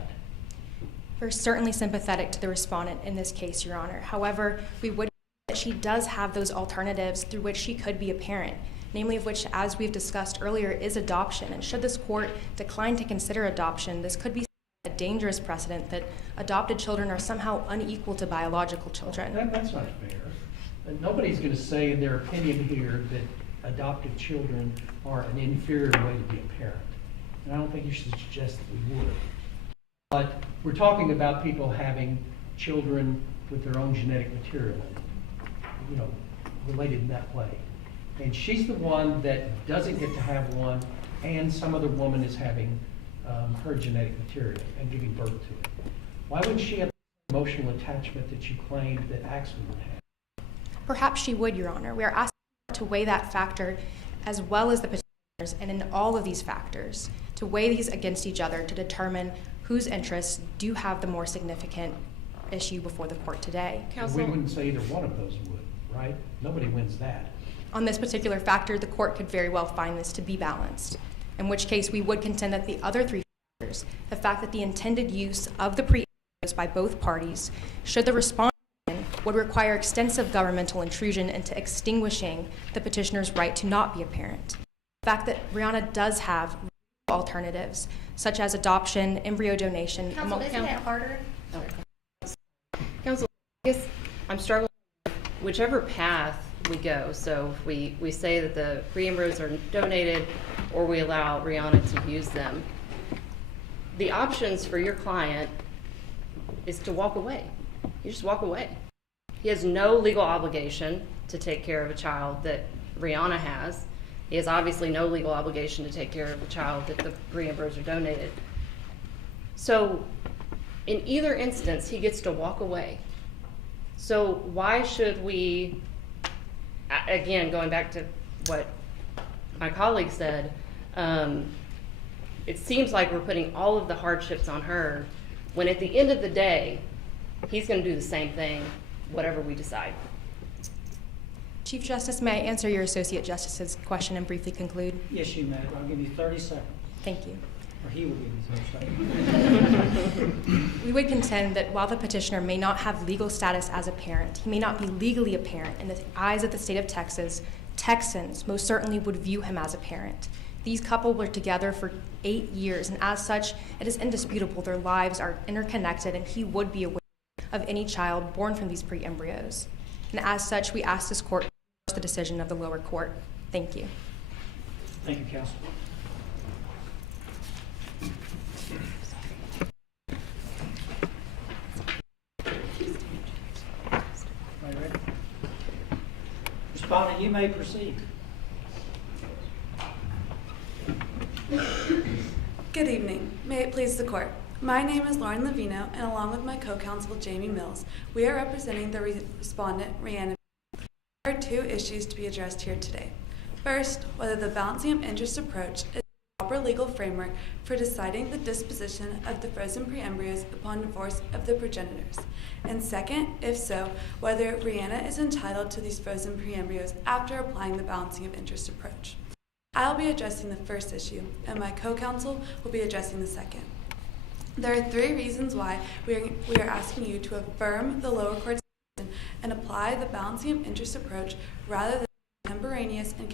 We're certainly sympathetic to the respondent in this case, Your Honor. However, we would that she does have those alternatives through which she could be a parent, namely of which, as we've discussed earlier, is adoption. And should this court decline to consider adoption, this could be a dangerous precedent that adopted children are somehow unequal to biological children. That's not fair. And nobody's going to say in their opinion here that adopted children are an inferior way to be a parent. And I don't think you should suggest that we would. But we're talking about people having children with their own genetic material, related in that way. And she's the one that doesn't get to have one, and some other woman is having her genetic material and giving birth to it. Why wouldn't she have the emotional attachment that you claimed that Axel would have? Perhaps she would, Your Honor. We are asking to weigh that factor as well as the petitioners, and in all of these factors, to weigh these against each other to determine whose interests do have the more significant issue before the court today. We wouldn't say either one of those would, right? Nobody wins that. On this particular factor, the court could very well find this to be balanced, in which case we would contend that the other three factors, the fact that the intended use of the pre-embryos by both parties, should the respondent would require extensive governmental intrusion into extinguishing the petitioner's right to not be a parent. The fact that Rihanna does have alternatives, such as adoption, embryo donation. Counsel, isn't it harder? Counsel, I guess I'm struggling with whichever path we go. So if we say that the pre-embryos are donated, or we allow Rihanna to use them, the options for your client is to walk away. You just walk away. He has no legal obligation to take care of a child that Rihanna has. He has obviously no legal obligation to take care of the child that the pre-embryos are donated. So in either instance, he gets to walk away. So why should we, again, going back to what my colleague said, it seems like we're putting all of the hardships on her, when at the end of the day, he's going to do the same thing, whatever we decide. Chief Justice, may I answer your Associate Justice's question and briefly conclude? Yes, you may. I'll give you 30 seconds. Thank you. Or he will give you 30 seconds. We would contend that while the petitioner may not have legal status as a parent, he may not be legally a parent. In the eyes of the state of Texas, Texans most certainly would view him as a parent. These couple were together for 8 years, and as such, it is indisputable their lives are interconnected, and he would be aware of any child born from these pre-embryos. And as such, we ask this court to reverse the decision of the lower court. Thank you. Thank you, counsel. Are you ready? Respondent, you may proceed. Good evening. May it please the court. My name is Lauren Levino, and along with my co-counsel, Jamie Mills, we are representing the respondent, Rihanna. There are 2 issues to be addressed here today. First, whether the balancing of interest approach is the proper legal framework for deciding the disposition of the frozen pre-embryos upon divorce of the progenitors. And second, if so, whether Rihanna is entitled to these frozen pre-embryos after applying the balancing of interest approach. I'll be addressing the first issue, and my co-counsel will be addressing the second. There are 3 reasons why we are asking you to affirm the lower court's decision and apply the balancing of interest approach rather than contemporaneous and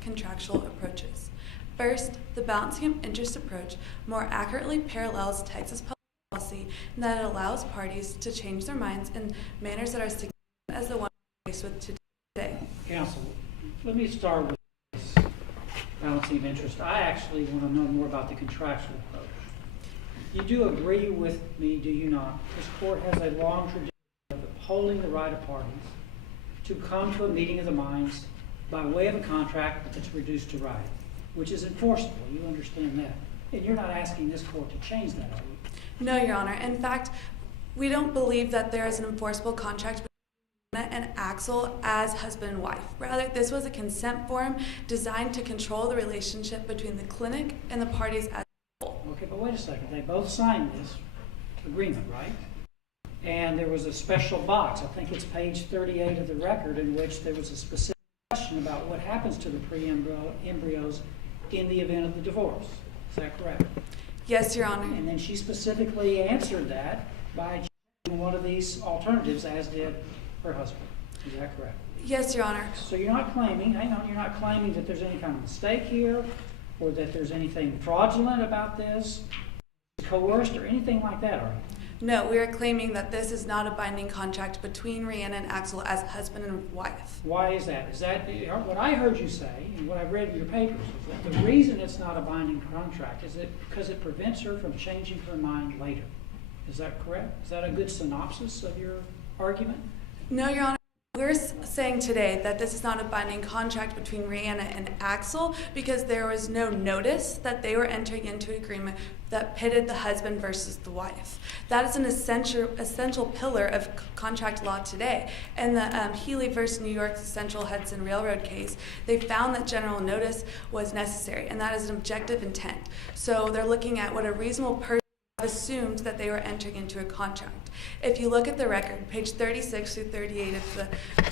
contractual approaches. First, the balancing of interest approach more accurately parallels Texas public policy in that it allows parties to change their minds in manners that are significant as the one we're faced with today. Counsel, let me start with this balancing of interest. I actually want to know more about the contractual approach. You do agree with me, do you not? This court has a long tradition of upholding the right of parties to come to a meeting of the minds by way of a contract that's reduced to writing, which is enforceable. You understand that. And you're not asking this court to change that, are you? No, Your Honor. In fact, we don't believe that there is an enforceable contract between Rihanna and Axel as husband and wife. Rather, this was a consent form designed to control the relationship between the clinic and the parties as a whole. Okay, but wait a second. They both signed this agreement, right? And there was a special box, I think it's page 38 of the record, in which there was a specific question about what happens to the pre-embryos in the event of the divorce. Is that correct? Yes, Your Honor. And then she specifically answered that by choosing one of these alternatives, as did her husband. Is that correct? Yes, Your Honor. So you're not claiming, hang on, you're not claiming that there's any kind of mistake here, or that there's anything fraudulent about this, coerced, or anything like that, are you? No, we are claiming that this is not a binding contract between Rihanna and Axel as husband and wife. Why is that? Is that what I heard you say, and what I've read in your papers, is that the reason it's not a binding contract is because it prevents her from changing her mind later. Is that correct? Is that a good synopsis of your argument? No, Your Honor. We're saying today that this is not a binding contract between Rihanna and Axel because there was no notice that they were entering into an agreement that pitted the husband versus the wife. That is an essential pillar of contract law today. In the Healy versus New York Central Hudson Railroad case, they found that general notice was necessary, and that is an objective intent. So they're looking at what a reasonable person assumed that they were entering into a contract. If you look at the record, page 36 through 38 of the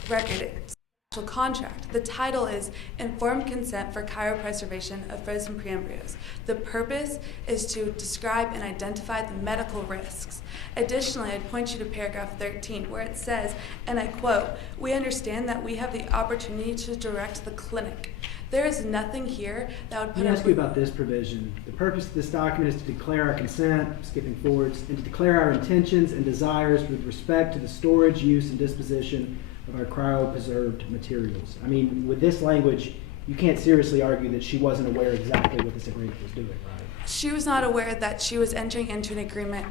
record, it's an actual contract. The title is Informed Consent for Cryopreservation of Frozen Pre-embryos. The purpose is to describe and identify the medical risks. Additionally, I'd point you to paragraph 13 where it says, and I quote, "We understand that we have the opportunity to direct the clinic." There is nothing here that would put Let me ask you about this provision. The purpose of this document is to declare our consent, skipping forwards, and to declare our intentions and desires with respect to the storage, use, and disposition of our cryopreserved materials. I mean, with this language, you can't seriously argue that she wasn't aware exactly what this agreement was doing, right? She was not aware that she was entering into an agreement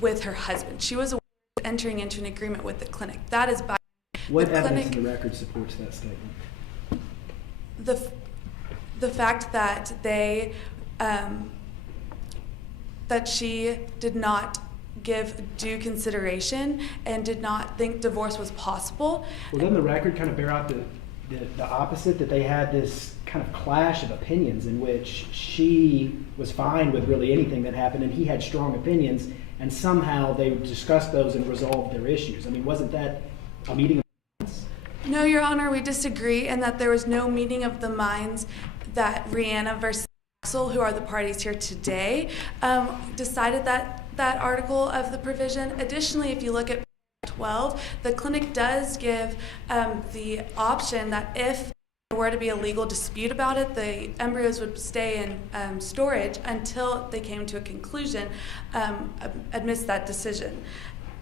with her husband. She was aware of entering into an agreement with the clinic. That is by what the evidence clinic. in the record supports that statement? The fact that they that she did not give due consideration and did not think divorce was possible. Well, doesn't the record kind of bear out the opposite, that they had this kind of clash of opinions in which she was fine with really anything that happened and he had strong opinions, and somehow they discussed those and resolved their issues? I mean, wasn't that a meeting of minds? No, Your Honor, we disagree, and that there was no meeting of the minds that Rihanna versus Axel, who are the parties here today, decided that article of the provision. Additionally, if you look at 12, the clinic does give the option that if there were to be a legal dispute about it, the embryos would stay in storage until they came to a conclusion amidst that decision.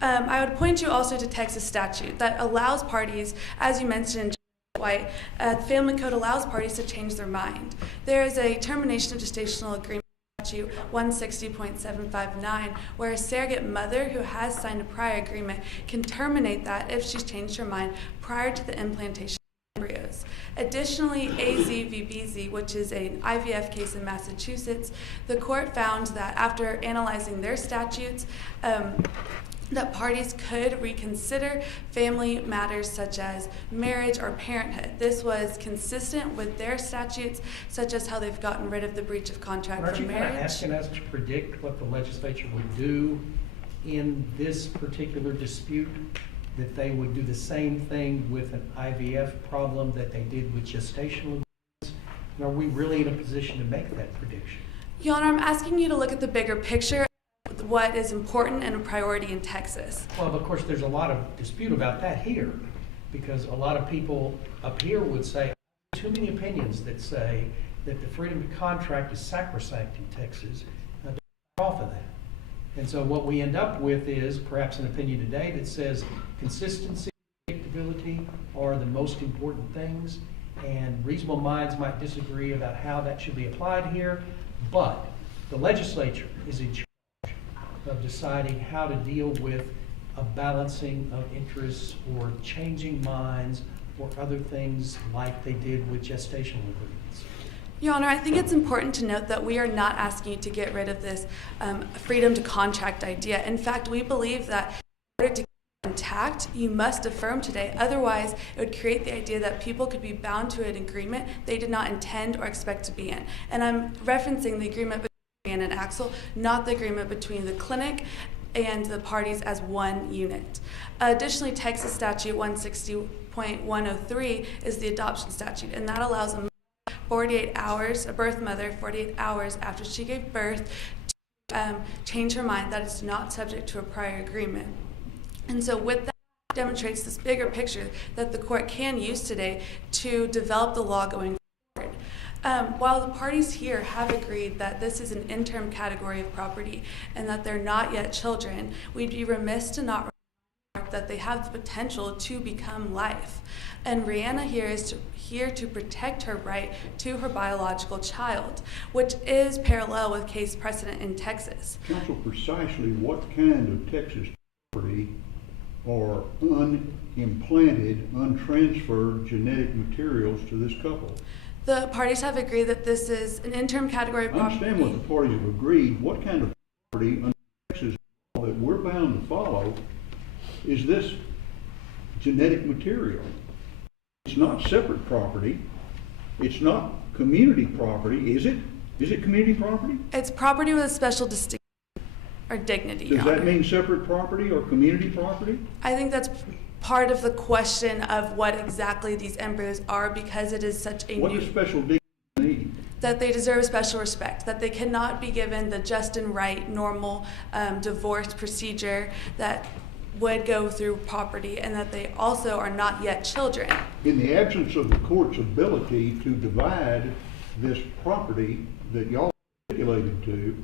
I would point you also to Texas statute that allows parties, as you mentioned, White, the Family Code allows parties to change their mind. There is a termination of gestational agreement statute 160.759 where a surrogate mother who has signed a prior agreement can terminate that if she's changed her mind prior to the implantation of embryos. Additionally, AZ v. BZ, which is an IVF case in Massachusetts, the court found that after analyzing their statutes, that parties could reconsider family matters such as marriage or parenthood. This was consistent with their statutes, such as how they've gotten rid of the breach of contract for marriage. Aren't you kind of asking us to predict what the legislature would do in this particular dispute? That they would do the same thing with an IVF problem that they did with gestational agreements? Are we really in a position to make that prediction? Your Honor, I'm asking you to look at the bigger picture, what is important and a priority in Texas. Well, of course, there's a lot of dispute about that here, because a lot of people up here would say, too many opinions that say that the freedom to contract is sacrosanct in Texas, don't back off of that. And so what we end up with is perhaps an opinion today that says consistency and predictability are the most important things, and reasonable minds might disagree about how that should be applied here, but the legislature is in charge of deciding how to deal with a balancing of interests or changing minds or other things like they did with gestational agreements. Your Honor, I think it's important to note that we are not asking you to get rid of this freedom to contract idea. In fact, we believe that in order to keep it intact, you must affirm today. Otherwise, it would create the idea that people could be bound to an agreement they did not intend or expect to be in. And I'm referencing the agreement between Ann and Axel, not the agreement between the clinic and the parties as one unit. Additionally, Texas statute 160.103 is the adoption statute, and that allows a 48 hours, a birth mother, 48 hours after she gave birth to change her mind. That is not subject to a prior agreement. And so with that, demonstrates this bigger picture that the court can use today to develop the law going forward. While the parties here have agreed that this is an interim category of property and that they're not yet children, we'd be remiss to not remark that they have the potential to become life. And Rihanna here is here to protect her right to her biological child, which is parallel with case precedent in Texas. Counsel, precisely what kind of Texas property are unimplanted, untransferred genetic materials to this couple? The parties have agreed that this is an interim category of I property. understand what the parties have agreed. What kind of property under Texas law that we're bound to follow is this genetic material? It's not separate property. It's not community property, is it? Is it community property? It's property with a special distinction or dignity, Your Does Honor. that mean separate property or community property? I think that's part of the question of what exactly these embryos are, because it is such a What new... does special dignity mean? That they deserve special respect, that they cannot be given the just and right normal divorce procedure that would go through property, and that they also are not yet children. In the absence of the court's ability to divide this property that y'all stipulated to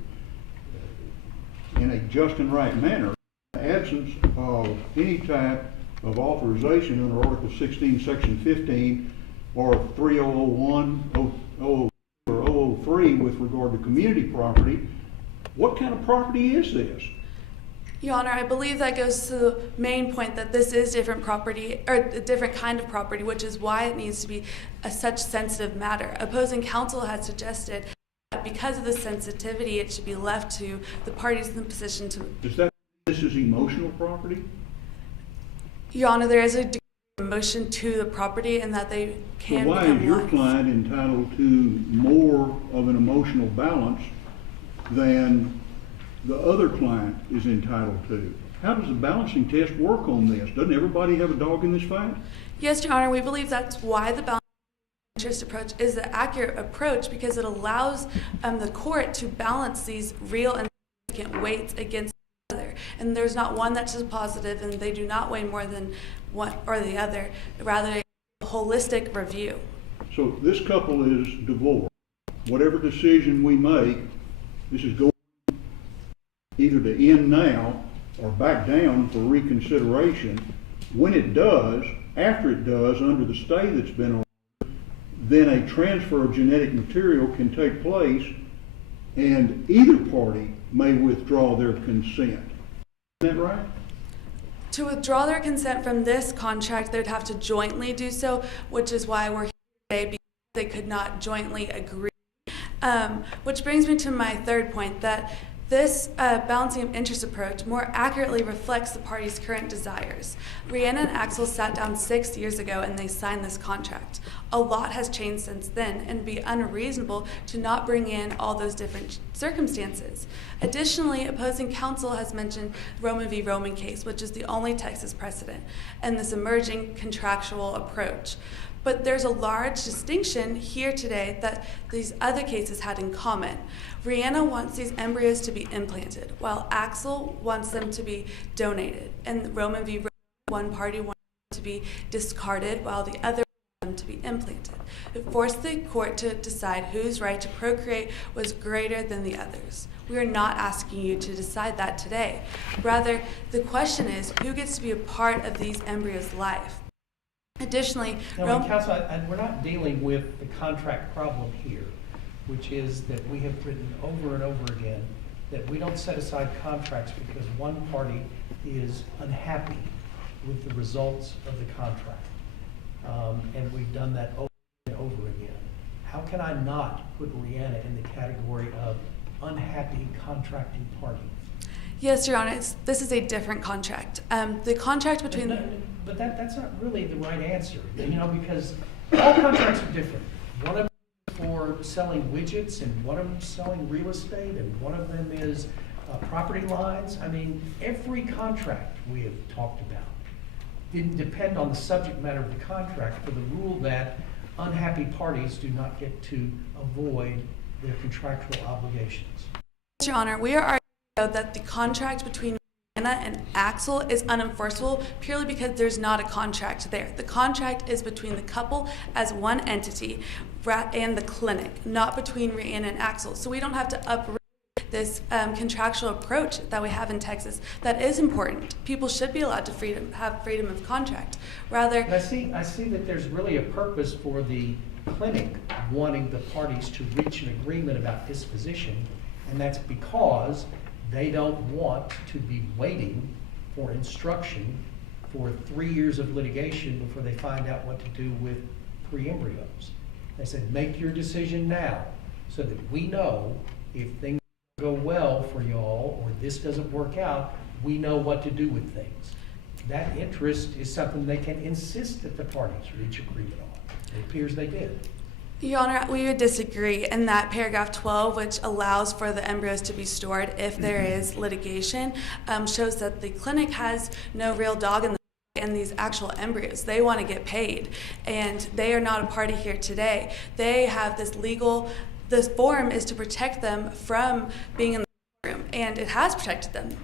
in a just and right manner, in the absence of any type of authorization under Article 16, Section 15, or 3001, 003 or 003 with regard to community property, what kind of property is this? Your Honor, I believe that goes to the main point that this is different property, or a different kind of property, which is why it needs to be a such sensitive matter. Opposing counsel has suggested that because of the sensitivity, it should be left to the parties in the position to... Does that mean this is emotional property? Your Honor, there is a degree of emotion to the property, and that they can So why become is your life. client entitled to more of an emotional balance than the other client is entitled to? How does the balancing test work on this? Doesn't everybody have a dog in this fight? Yes, Your Honor, we believe that's why the balanced interest approach is the accurate approach, because it allows the court to balance these real and significant weights against each other. And there's not one that's just positive, and they do not weigh more than one or the other, rather a holistic review. So this couple is divorced. Whatever decision we make, this is going either to end now or back down for reconsideration. When it does, after it does, under the stay that's been on, then a transfer of genetic material can take place and either party may withdraw their consent. Isn't that right? To withdraw their consent from this contract, they'd have to jointly do so, which is why we're here today, because they could not jointly agree. Which brings me to my third point, that this balancing of interest approach more accurately reflects the parties' current desires. Rihanna and Axel sat down 6 years ago and they signed this contract. A lot has changed since then, and it'd be unreasonable to not bring in all those different circumstances. Additionally, opposing counsel has mentioned Roman v. Roman case, which is the only Texas precedent, and this emerging contractual approach. But there's a large distinction here today that these other cases had in common. Rihanna wants these embryos to be implanted, while Axel wants them to be donated. And Roman v. Roman, one party wants them to be discarded, while the other wants them to be implanted. It forced the court to decide whose right to procreate was greater than the others. We are not asking you to decide that today. Rather, the question is, who gets to be a part of these embryos' life? Additionally, Counsel, we're not dealing with the contract problem here, which is that we have written over and over again that we don't set aside contracts because one party is unhappy with the results of the contract. And we've done that over and over again. How can I not put Rihanna in the category of unhappy contracting party? Yes, Your Honor, this is a different contract. The contract between... But that's not really the right answer, because all contracts are different. One of them is for selling widgets, and one of them is selling real estate, and one of them is property lines. I mean, every contract we have talked about didn't depend on the subject matter of the contract for the rule that unhappy parties do not get to avoid their contractual obligations. Your Honor, we are arguing that the contract between Rihanna and Axel is unenforceable purely because there's not a contract there. The contract is between the couple as one entity and the clinic, not between Rihanna and Axel. So we don't have to uproot this contractual approach that we have in Texas. That is important. People should be allowed to have freedom of contract. Rather, I see that there's really a purpose for the clinic wanting the parties to reach an agreement about disposition, and that's because they don't want to be waiting for instruction for 3 years of litigation before they find out what to do with pre-embryos. They said, make your decision now so that we know if things go well for y'all or this doesn't work out, we know what to do with things. That interest is something they can insist that the parties reach agreement on. It appears they did. Your Honor, we would disagree in that paragraph 12, which allows for the embryos to be stored if there is litigation, shows that the clinic has no real dog in the fight in these actual embryos. They want to get paid, and they are not a party here today. They have this form is to protect them from being in the room, and it has protected them.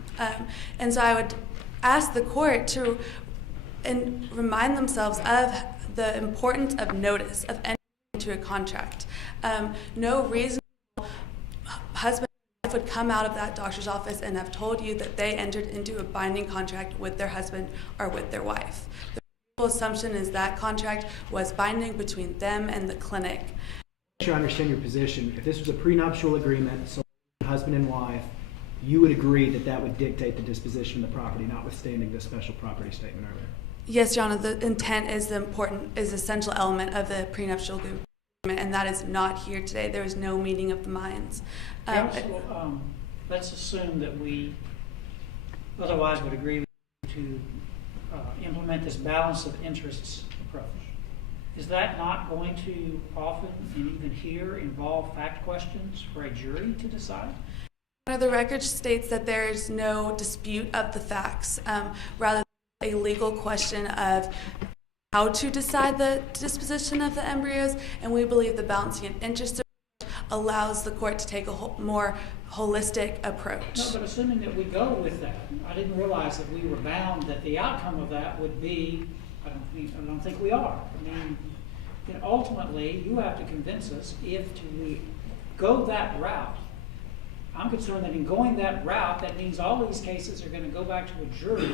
And so I would ask the court to remind themselves of the importance of notice, of entering into a contract. No reasonable husband and wife would come out of that doctor's office and have told you that they entered into a binding contract with their husband or with their wife. The reasonable assumption is that contract was binding between them and the clinic. I'm sure I understand your position. If this was a prenuptial agreement, so husband and wife, you would agree that that would dictate the disposition of the property, notwithstanding the special property statement earlier? Yes, Your Honor, the intent is the essential element of the prenuptial agreement, and that is not here today. There is no meeting of the minds. Counsel, let's assume that we otherwise would agree to implement this balance of interests approach. Is that not going to often, and even here, involve fact questions for a jury to decide? The record states that there is no dispute of the facts, rather than a legal question of how to decide the disposition of the embryos, and we believe the balancing of interests allows the court to take a more holistic approach. No, but assuming that we go with that, I didn't realize that we were bound that the outcome of that would be, I don't think we are. I mean, then ultimately you have to convince us if we go that route. I'm concerned that in going that route, that means all these cases are going to go back to a jury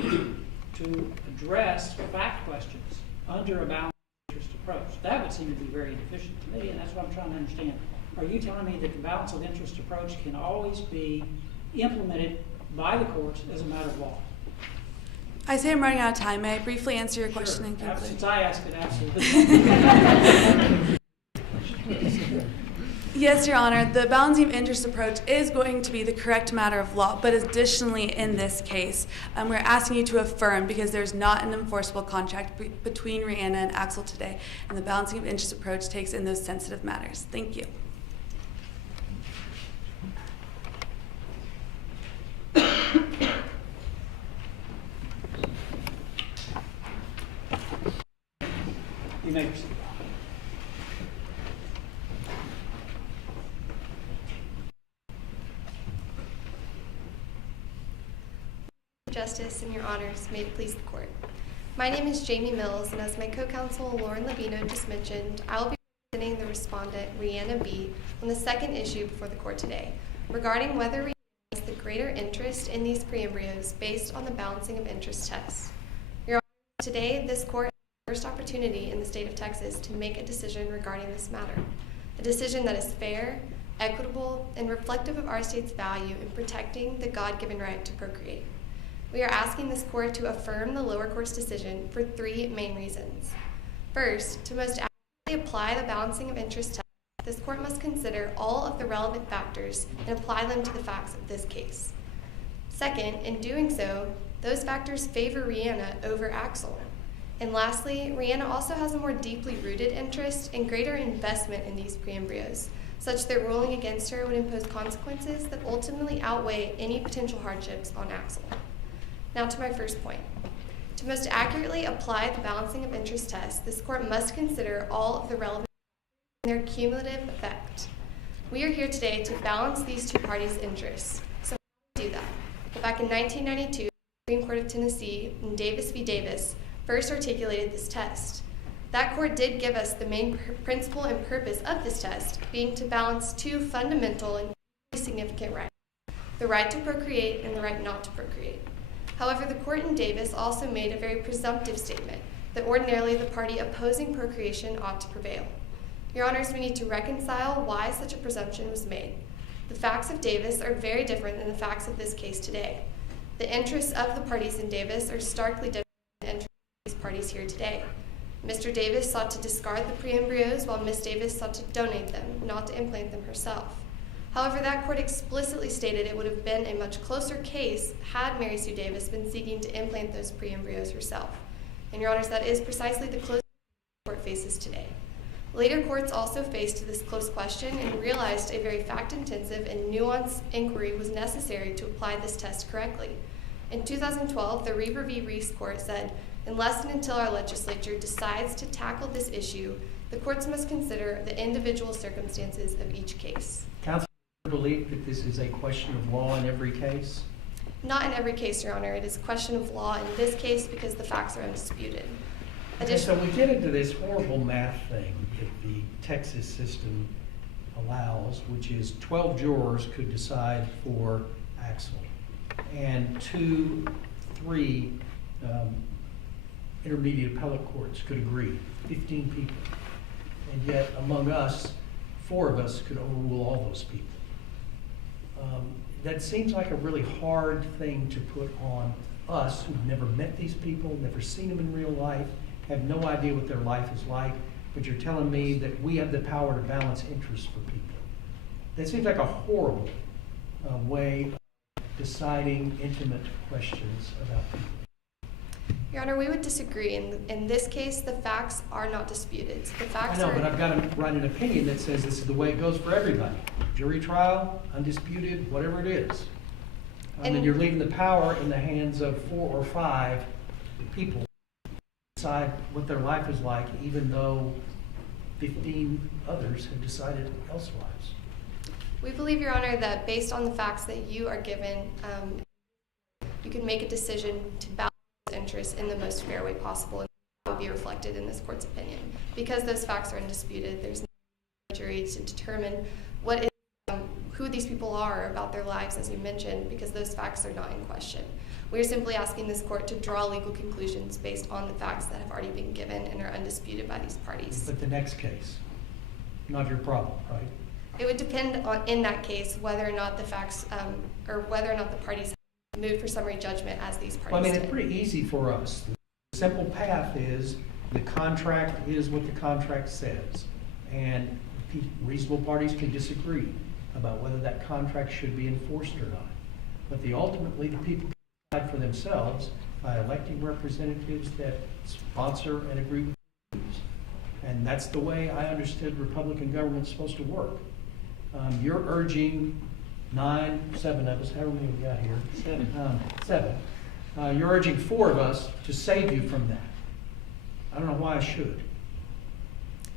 to address fact questions under a balanced interest approach. That would seem to be very deficient to me, and that's what I'm trying to understand. Are you telling me that the balance of interest approach can always be implemented by the courts as a matter of law? I say I'm running out of time. May I briefly answer your question and conclude? Since I asked it, absolutely. Yes, Your Honor, the balancing of interest approach is going to be the correct matter of law, but additionally in this case, we're asking you to affirm because there's not an enforceable contract between Rihanna and Axel today, and the balancing of interest approach takes in those sensitive matters. Thank you. You may proceed. Justice and your honors, may it please the court. My name is Jamie Mills, and as my co-counsel Lauren Levino just mentioned, I will be representing the respondent, Rihanna B., on the second issue before the court today, regarding whether Rihanna has the greater interest in these pre-embryos based on the balancing of interest test. Your honors, today this court has the first opportunity in the state of Texas to make a decision regarding this matter, a decision that is fair, equitable, and reflective of our state's value in protecting the God-given right to procreate. We are asking this court to affirm the lower court's decision for three main reasons. First, to most accurately apply the balancing of interest test, this court must consider all of the relevant factors and apply them to the facts of this case. Second, in doing so, those factors favor Rihanna over Axel. And lastly, Rihanna also has a more deeply rooted interest and greater investment in these pre-embryos, such that ruling against her would impose consequences that ultimately outweigh any potential hardships on Axel. Now to my first point. To most accurately apply the balancing of interest test, this court must consider all of the relevant factors and their cumulative effect. We are here today to balance these two parties' interests. So how do we do that? Well, back in 1992, the Supreme Court of Tennessee in Davis v. Davis first articulated this test. That court did give us the main principle and purpose of this test, being to balance two fundamental and significant rights, the right to procreate and the right not to procreate. However, the court in Davis also made a very presumptive statement that ordinarily the party opposing procreation ought to prevail. Your honors, we need to reconcile why such a presumption was made. The facts of Davis are very different than the facts of this case today. The interests of the parties in Davis are starkly different than the interests of these parties here today. Mr. Davis sought to discard the pre-embryos while Ms. Davis sought to donate them, not to implant them herself. However, that court explicitly stated it would have been a much closer case had Mary Sue Davis been seeking to implant those pre-embryos herself. And your honors, that is precisely the close the court faces today. Later courts also faced this close question and realized a very fact-intensive and nuanced inquiry was necessary to apply this test correctly. In 2012, the Reaver v. Reese court said, unless and until our legislature decides to tackle this issue, the courts must consider the individual circumstances of each case. Counsel, do you believe that this is a question of law in every case? Not in every case, Your Honor. It is a question of law in this case because the facts are undisputed. So we get into this horrible math thing that the Texas system allows, which is 12 jurors could decide for Axel, and 2-3 intermediate appellate courts could agree, 15 people. And yet, among us, 4 of us could overrule all those people. That seems like a really hard thing to put on us who've never met these people, never seen them in real life, have no idea what their life is like, but you're telling me that we have the power to balance interests for people. That seems like a horrible way of deciding intimate questions about people. Your Honor, we would disagree. In this case, the facts are not disputed. So the facts I know, are... but I've got to write an opinion that says this is the way it goes for everybody. Jury trial, undisputed, whatever it is. And then you're leaving the power in the hands of 4 or 5 people to decide what their life is like, even though 15 others have decided elsewise. We believe, Your Honor, that based on the facts that you are given, you can make a decision to balance interests in the most fair way possible. would be reflected in this court's opinion. Because those facts are undisputed, there's no jury to determine what is, who these people are about their lives, as you mentioned, because those facts are not in question. We are simply asking this court to draw legal conclusions based on the facts that have already been given and are undisputed by these parties. But the next case, not your problem, right? It would depend on, in that case, whether or not the facts, or whether or not the parties moved for summary judgment as these parties Well, I mean, did. it's pretty easy for us. The simple path is the contract is what the contract says. And reasonable parties can disagree about whether that contract should be enforced or not. But ultimately, the people decide for themselves by electing representatives that sponsor and agree with views. And that's the way I understood Republican government's supposed to work. You're urging seven of us, however many we got here, seven. You're urging 4 of us to save you from that. I don't know why I should.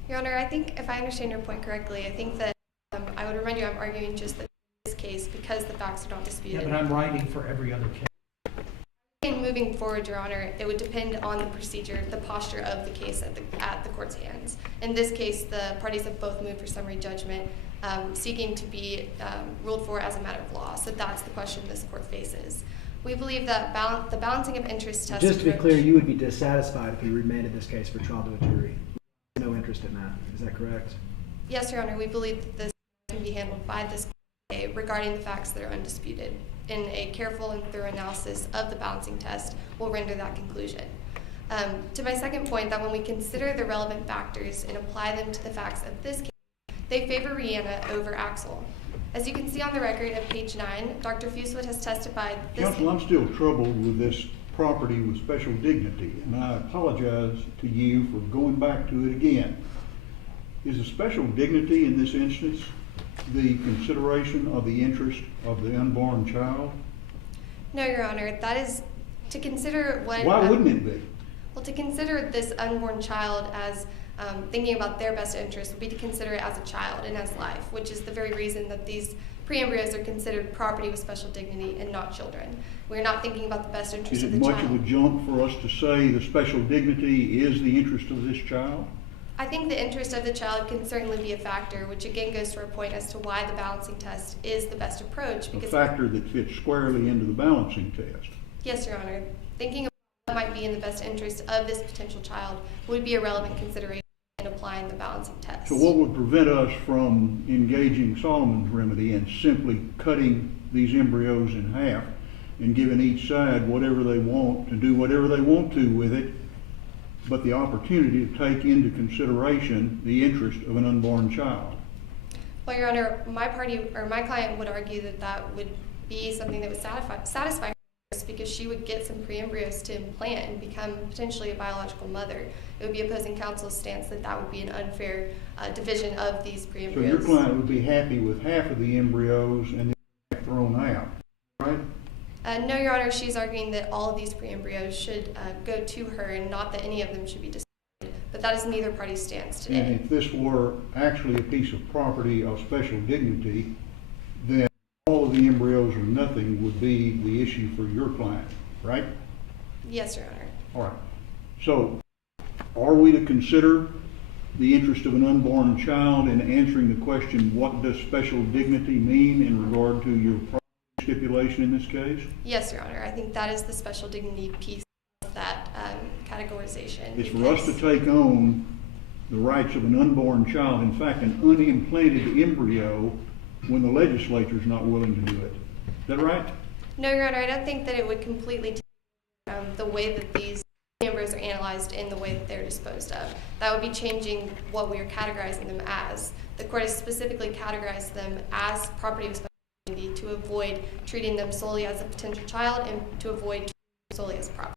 Your Honor, I think if I understand your point correctly, I think that I would remind you I'm arguing just that this case because the facts are not disputed. Yeah, but I'm writing for every other case. In moving forward, Your Honor, it would depend on the procedure, the posture of the case at the court's hands. In this case, the parties have both moved for summary judgment, seeking to be ruled for as a matter of law. So that's the question this court faces. We believe that the balancing of interest test. Just to be clear, you would be dissatisfied if you remanded this case for trial to a jury. No interest in that. Is that correct? Yes, Your Honor. We believe that this can be handled by this court regarding the facts that are undisputed. In a careful and thorough analysis of the balancing test will render that conclusion. To my second point, that when we consider the relevant factors and apply them to the facts of this case, they favor Rihanna over Axel. As you can see on the record at page 9, Dr. Fuswood has testified that Counsel, I'm still troubled with this property with special dignity, and I apologize to you for going back to it again. Is the special dignity in this instance the consideration of the interest of the unborn child? No, Your Honor. That is to consider what... Why wouldn't it be? Well, to consider this unborn child as thinking about their best interest would be to consider it as a child and as life, which is the very reason that these pre-embryos are considered property with special dignity and not children. We're not thinking about the best interest of the child. Is it much of a jump for us to say the special dignity is the interest of this child? I think the interest of the child can certainly be a factor, which again goes to our point as to why the balancing test is the best approach. A factor that fits squarely into the balancing test. Yes, Your Honor. Thinking about what might be in the best interest of this potential child would be a relevant consideration in applying the balancing test. So what would prevent us from engaging Solomon's remedy and simply cutting these embryos in half and giving each side whatever they want to do whatever they want to with it, but the opportunity to take into consideration the interest of an unborn child? Well, Your Honor, my client would argue that that would be something that would satisfy her because she would get some pre-embryos to implant and become potentially a biological mother. It would be opposing counsel's stance that that would be an unfair division of these pre-embryos. So your client would be happy with half of the embryos and then thrown out, right? No, Your Honor, she's arguing that all of these pre-embryos should go to her and not that any of them should be destroyed. But that is neither party's stance today. And if this were actually a piece of property of special dignity, then all of the embryos or nothing would be the issue for your client, right? Yes, Your Honor. All right. So are we to consider the interest of an unborn child in answering the question, what does special dignity mean in regard to your stipulation in this case? Yes, Your Honor. I think that is the special dignity piece of that categorization. It's for us to take on the rights of an unborn child, in fact, an unimplanted embryo, when the legislature is not willing to do it. Is that right? No, Your Honor. I don't think that it would completely take the way that these embryos are analyzed in the way that they're disposed of. That would be changing what we are categorizing them as. The court has specifically categorized them as property of special dignity to avoid treating them solely as a potential child and to avoid treating them solely as property.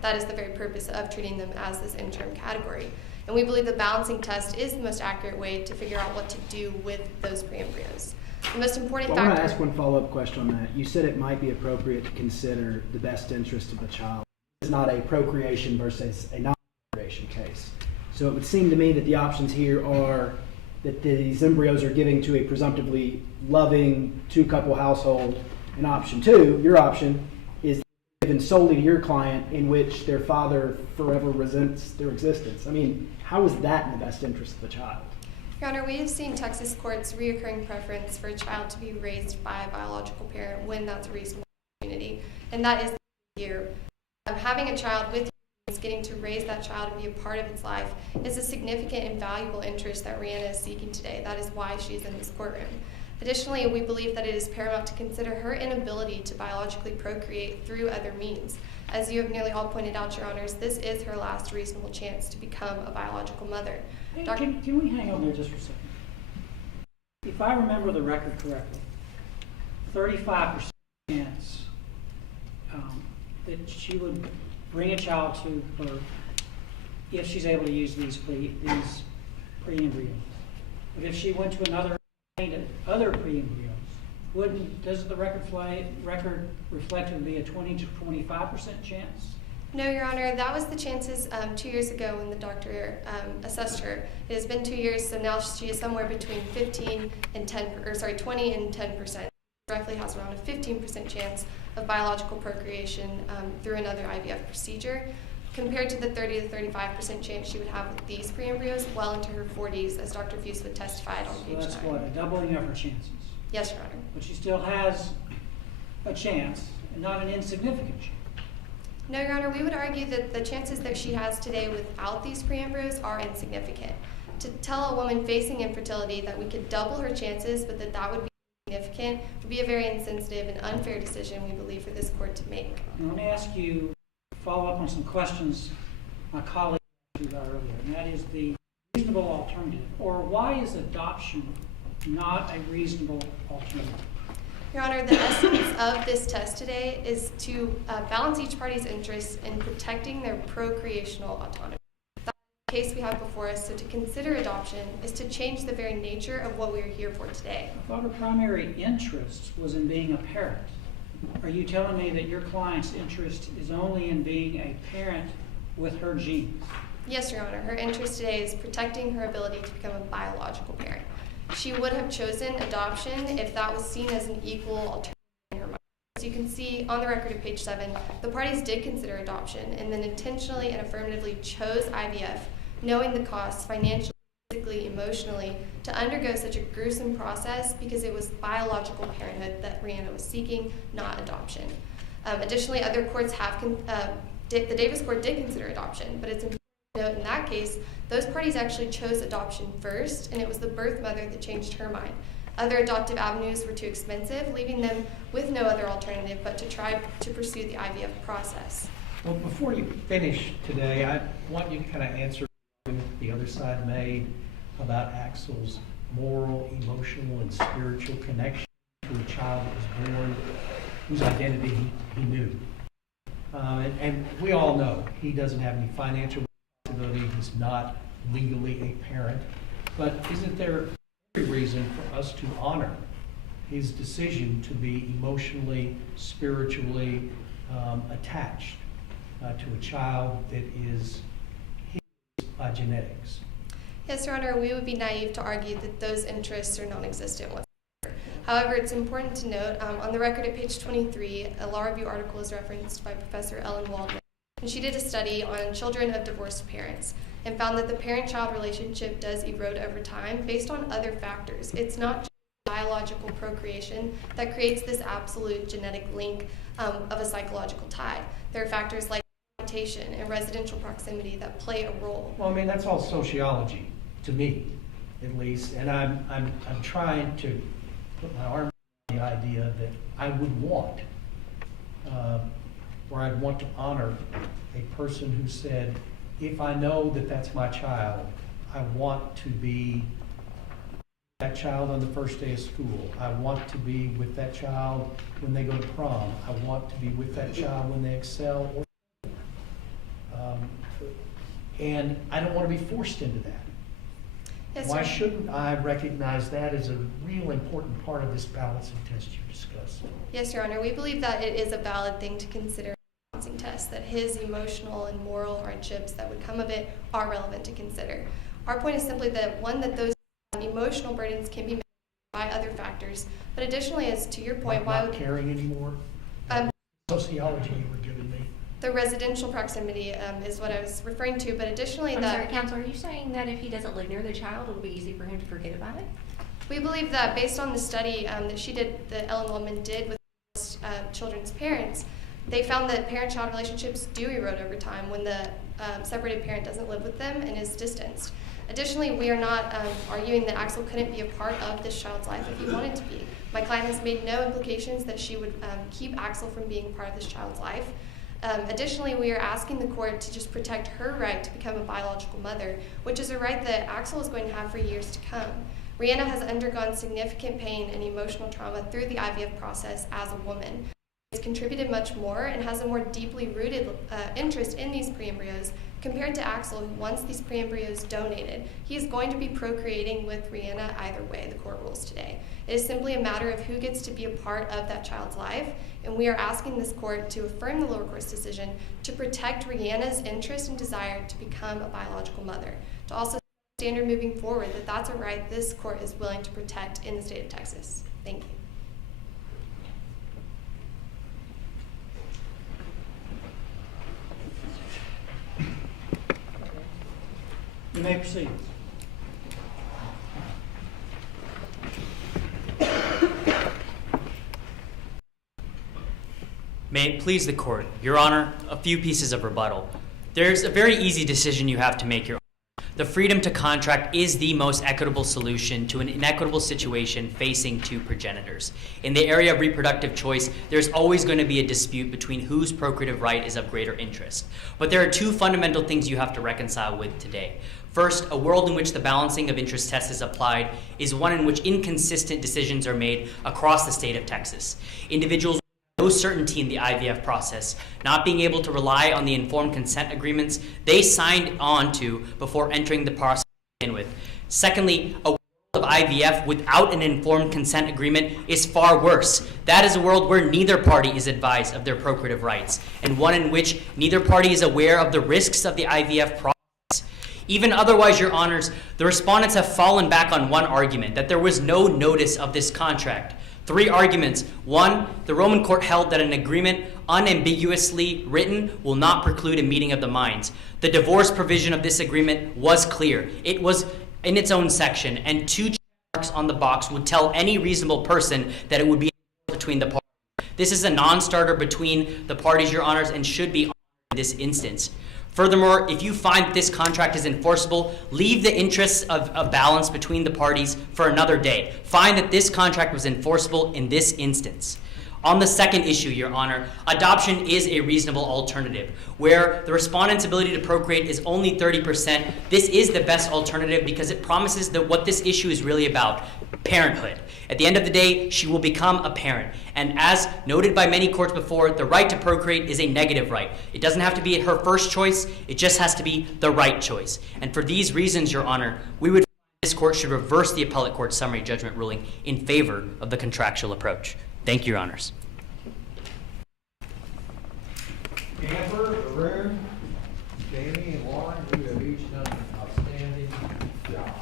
That is the very purpose of treating them as this interim category. And we believe the balancing test is the most accurate way to figure out what to do with those pre-embryos. The most important factor... I want to ask one follow-up question on that. You said it might be appropriate to consider the best interest of the child. It's not a procreation versus a non-procreation case. So it would seem to me that the options here are that these embryos are giving to a presumptively loving two-couple household, and option two, your option, is given solely to your client in which their father forever resents their existence. I mean, how is that in the best interest of the child? Your Honor, we have seen Texas courts' reoccurring preference for a child to be raised by a biological parent when that's a reasonable opportunity, and that is here. Having a child with you, getting to raise that child and be a part of its life is a significant and valuable interest that Rihanna is seeking today. That is why she is in this courtroom. Additionally, we believe that it is paramount to consider her inability to biologically procreate through other means. As you have nearly all pointed out, Your Honors, this is her last reasonable chance to become a biological mother. Hey, can we hang on there just for a second? If I remember the record correctly, 35% chance that she would bring a child to birth if she's able to use these pre-embryos. But if she went to other pre-embryos, does the record reflect it would be a 20 to 25% chance? No, Your Honor, that was the chances 2 years ago when the doctor assessed her. It has been 2 years, so now she is somewhere between 20 and 10%. Roughly has around a 15% chance of biological procreation through another IVF procedure, compared to the 30 to 35% chance she would have with these pre-embryos well into her 40s, as Dr. Fuswood testified on page 9. So that's what, a doubling of her chances? Yes, Your Honor. But she still has a chance, and not an insignificant chance. No, Your Honor, we would argue that the chances that she has today without these pre-embryos are insignificant. To tell a woman facing infertility that we could double her chances, but that would be significant, would be a very insensitive and unfair decision, we believe, for this court to make. Now, let me ask you, follow up on some questions my colleague asked you about earlier, and that is the reasonable alternative, or why is adoption not a reasonable alternative? Your Honor, the essence of this test today is to balance each party's interests in protecting their procreational autonomy. That's the case we have before us, so to consider adoption is to change the very nature of what we are here for today. I thought her primary interest was in being a parent. Are you telling me that your client's interest is only in being a parent with her genes? Yes, Your Honor. Her interest today is protecting her ability to become a biological parent. She would have chosen adoption if that was seen as an equal alternative in her mind. As you can see on the record at page 7, the parties did consider adoption and then intentionally and affirmatively chose IVF, knowing the costs financially, physically, emotionally, to undergo such a gruesome process because it was biological parenthood that Rihanna was seeking, not adoption. Additionally, other courts have, the Davis court did consider adoption, but it's important to note in that case, those parties actually chose adoption first, and it was the birth mother that changed her mind. Other adoptive avenues were too expensive, leaving them with no other alternative but to try to pursue the IVF process. Well, before you finish today, I want you to kind of answer the other side made about Axel's moral, emotional, and spiritual connection to a child that was born whose identity he knew. And we all know he doesn't have any financial responsibility. He's not legally a parent. But isn't there every reason for us to honor his decision to be emotionally, spiritually attached to a child that is his by genetics? Yes, Your Honor, we would be naive to argue that those interests are non-existent whatsoever. However, it's important to note, on the record at page 23, a law review article is referenced by Professor Ellen Waldman, and she did a study on children of divorced parents and found that the parent-child relationship does erode over time based on other factors. It's not just biological procreation that creates this absolute genetic link of a psychological tie. There are factors like habitation and residential proximity that play a role. Well, I mean, that's all sociology, to me, at least, and I'm trying to put my arm around the idea that I would want, or I'd want to honor a person who said, if I know that that's my child, I want to be that child on the first day of school. I want to be with that child when they go to prom. I want to be with that child when they excel. And I don't want to be forced into that. Yes, Why sir. shouldn't I recognize that as a real important part of this balancing test you discussed? Yes, Your Honor, we believe that it is a valid thing to consider a balancing test, that his emotional and moral hardships that would come of it are relevant to consider. Our point is simply that, one, that those emotional burdens can be mitigated by other factors, but additionally, as to your point, why not would caring anymore? sociology you were giving me. The residential proximity is what I was referring to, but additionally I'm sorry, that counsel, are you saying that if he doesn't live near the child, it'll be easy for him to forget about it? we believe that based on the study that she did, that Ellen Wellman did with children's parents, they found that parent-child relationships do erode over time when the separated parent doesn't live with them and is distanced. Additionally, we are not arguing that Axel couldn't be a part of this child's life if he wanted to be. My client has made no implications that she would keep Axel from being a part of this child's life. Additionally, we are asking the court to just protect her right to become a biological mother, which is a right that Axel is going to have for years to come. Rihanna has undergone significant pain and emotional trauma through the IVF process as a woman. She's contributed much more and has a more deeply rooted interest in these pre-embryos compared to Axel, who wants these pre-embryos donated. He is going to be procreating with Rihanna either way, the court rules today. It is simply a matter of who gets to be a part of that child's life, and we are asking this court to affirm the lower court's decision to protect Rihanna's interest and desire to become a biological mother, to also standard moving forward that that's a right this court is willing to protect in the state of Texas. Thank you. You may proceed. May it please the court. Your Honor, a few pieces of rebuttal. There's a very easy decision you have to make, Your Honor. The freedom to contract is the most equitable solution to an inequitable situation facing two progenitors. In the area of reproductive choice, there's always going to be a dispute between whose procreative right is of greater interest. But there are two fundamental things you have to reconcile with today. First, a world in which the balancing of interest test is applied is one in which inconsistent decisions are made across the state of Texas. Individuals with no certainty in the IVF process, not being able to rely on the informed consent agreements they signed on to before entering the process to begin with. Secondly, a world of IVF without an informed consent agreement is far worse. That is a world where neither party is advised of their procreative rights, and one in which neither party is aware of the risks of the IVF process. Even otherwise, Your Honors, the respondents have fallen back on one argument, that there was no notice of this contract. Three arguments. One, the Roman court held that an agreement unambiguously written will not preclude a meeting of the minds. The divorce provision of this agreement was clear. It was in its own section, and two check marks on the box would tell any reasonable person that it would be between the parties. This is a non-starter between the parties, Your Honors, and should be honored in this instance. Furthermore, if you find that this contract is enforceable, leave the interests of a balance between the parties for another day. Find that this contract was enforceable in this instance. On the second issue, Your Honor, adoption is a reasonable alternative. Where the respondent's ability to procreate is only 30%, this is the best alternative because it promises that what this issue is really about, parenthood. At the end of the day, she will become a parent. And as noted by many courts before, the right to procreate is a negative right. It doesn't have to be her first choice, it just has to be the right choice. And for these reasons, Your Honor, we would this court should reverse the appellate court's summary judgment ruling in favor of the contractual approach. Thank you, Your Honors. Amber, Arun, Jamie, and Lauren, you have each done an outstanding job.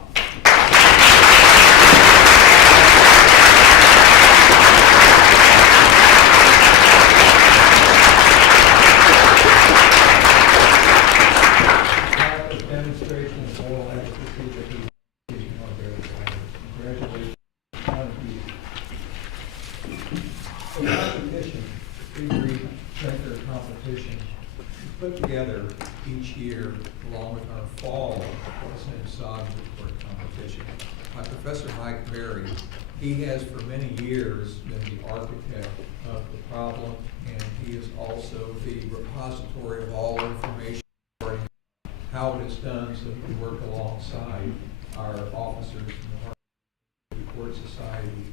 Demonstration of moral advocacy that he's giving on their congratulations on you. A competition, pre-agreed checker competition, put together each year along with our fall Sod report competition. My Professor Mike Berry, he has for many years been the architect of the problem, and he is also the repository of all information regarding how it is done, so we can work alongside our officers in the Court Society.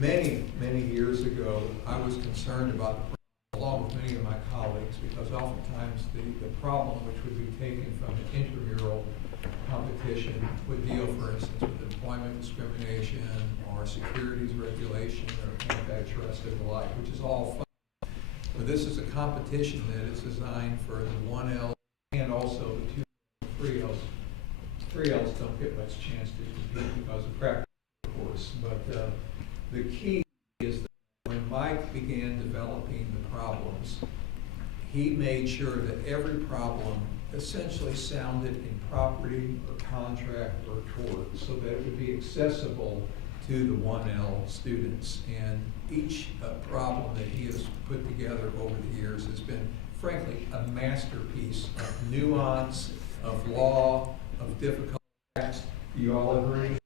Many years ago, I was concerned about the problem, along with many of my colleagues, because oftentimes the problem which would be taken from an intramural competition would deal, for instance, with employment discrimination or securities regulation or antitrust and the like, which is all fun. But this is a competition that is designed for the 1L and also the 2L, 3Ls. 3Ls don't get much chance to compete because of practice, of course. But the key is that when Mike began developing the problems, he made sure that every problem essentially sounded in property or contract or tort so that it would be accessible to the 1L students. And each problem that he has put together over the years has been, frankly, a masterpiece of nuance, of law, of difficult facts. Do you all agree?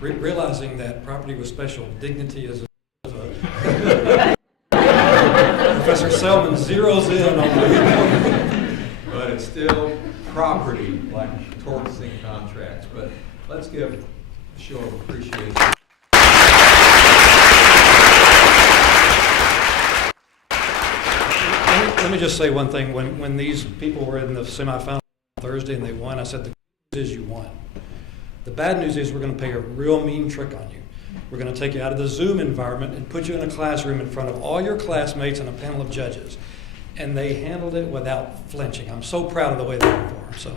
Realizing that property with special dignity is Professor Selman zeroes in on the but it's still property like torts and contracts. But let's give a show of appreciation. Let me just say one thing. When these people were in the semifinal on Thursday and they won, I said, the good news is you won. The bad news is we're going to play a real mean trick on you. We're going to take you out of the Zoom environment and put you in a classroom in front of all your classmates and a panel of judges. And they handled it without flinching. I'm so proud of the way they performed. So.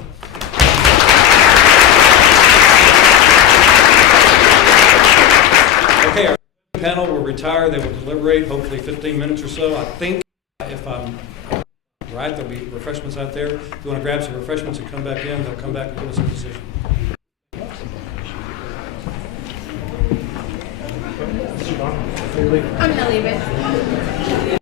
Okay, our panel will retire. They will deliberate, hopefully 15 minutes or so. I think, if I'm right, there'll be refreshments out there. If you want to grab some refreshments and come back in, they'll come back and give us a decision. I'm gonna leave it.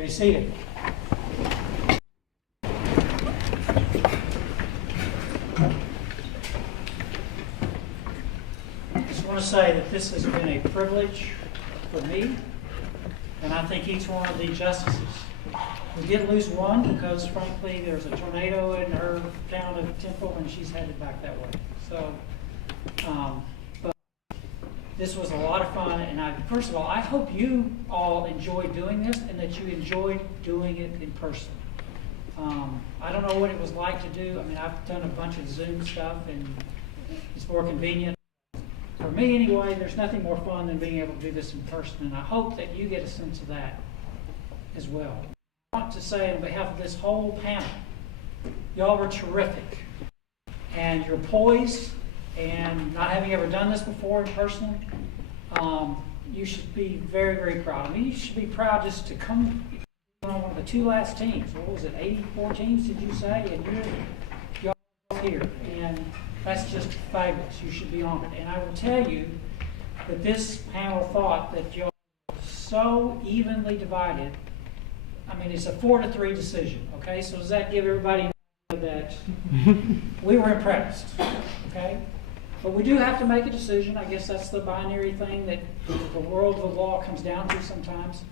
May be seated. I just want to say that this has been a privilege for me, and I think each one of the justices. We did lose one because, frankly, there's a tornado in her town of Temple, and she's headed back that way. So, but this was a lot of fun, and first of all, I hope you all enjoyed doing this and that you enjoyed doing it in person. I don't know what it was like to do. I mean, I've done a bunch of Zoom stuff, and it's more convenient. For me, anyway, there's nothing more fun than being able to do this in person, and I hope that you get a sense of that as well. I want to say on behalf of this whole panel, y'all were terrific, and you're poised, and not having ever done this before in person, you should be very, very proud. I mean, you should be proud just to come on one of the two last teams. What was it, 84 teams, did you say? And y'all here, and that's just fabulous. You should be honored. And I will tell you that this panel thought that y'all were so evenly divided. I mean, it's a 4-3 decision, okay? So does that give everybody that we were impressed, okay? But we do have to make a decision. I guess that's the binary thing that the world of the law comes down to sometimes.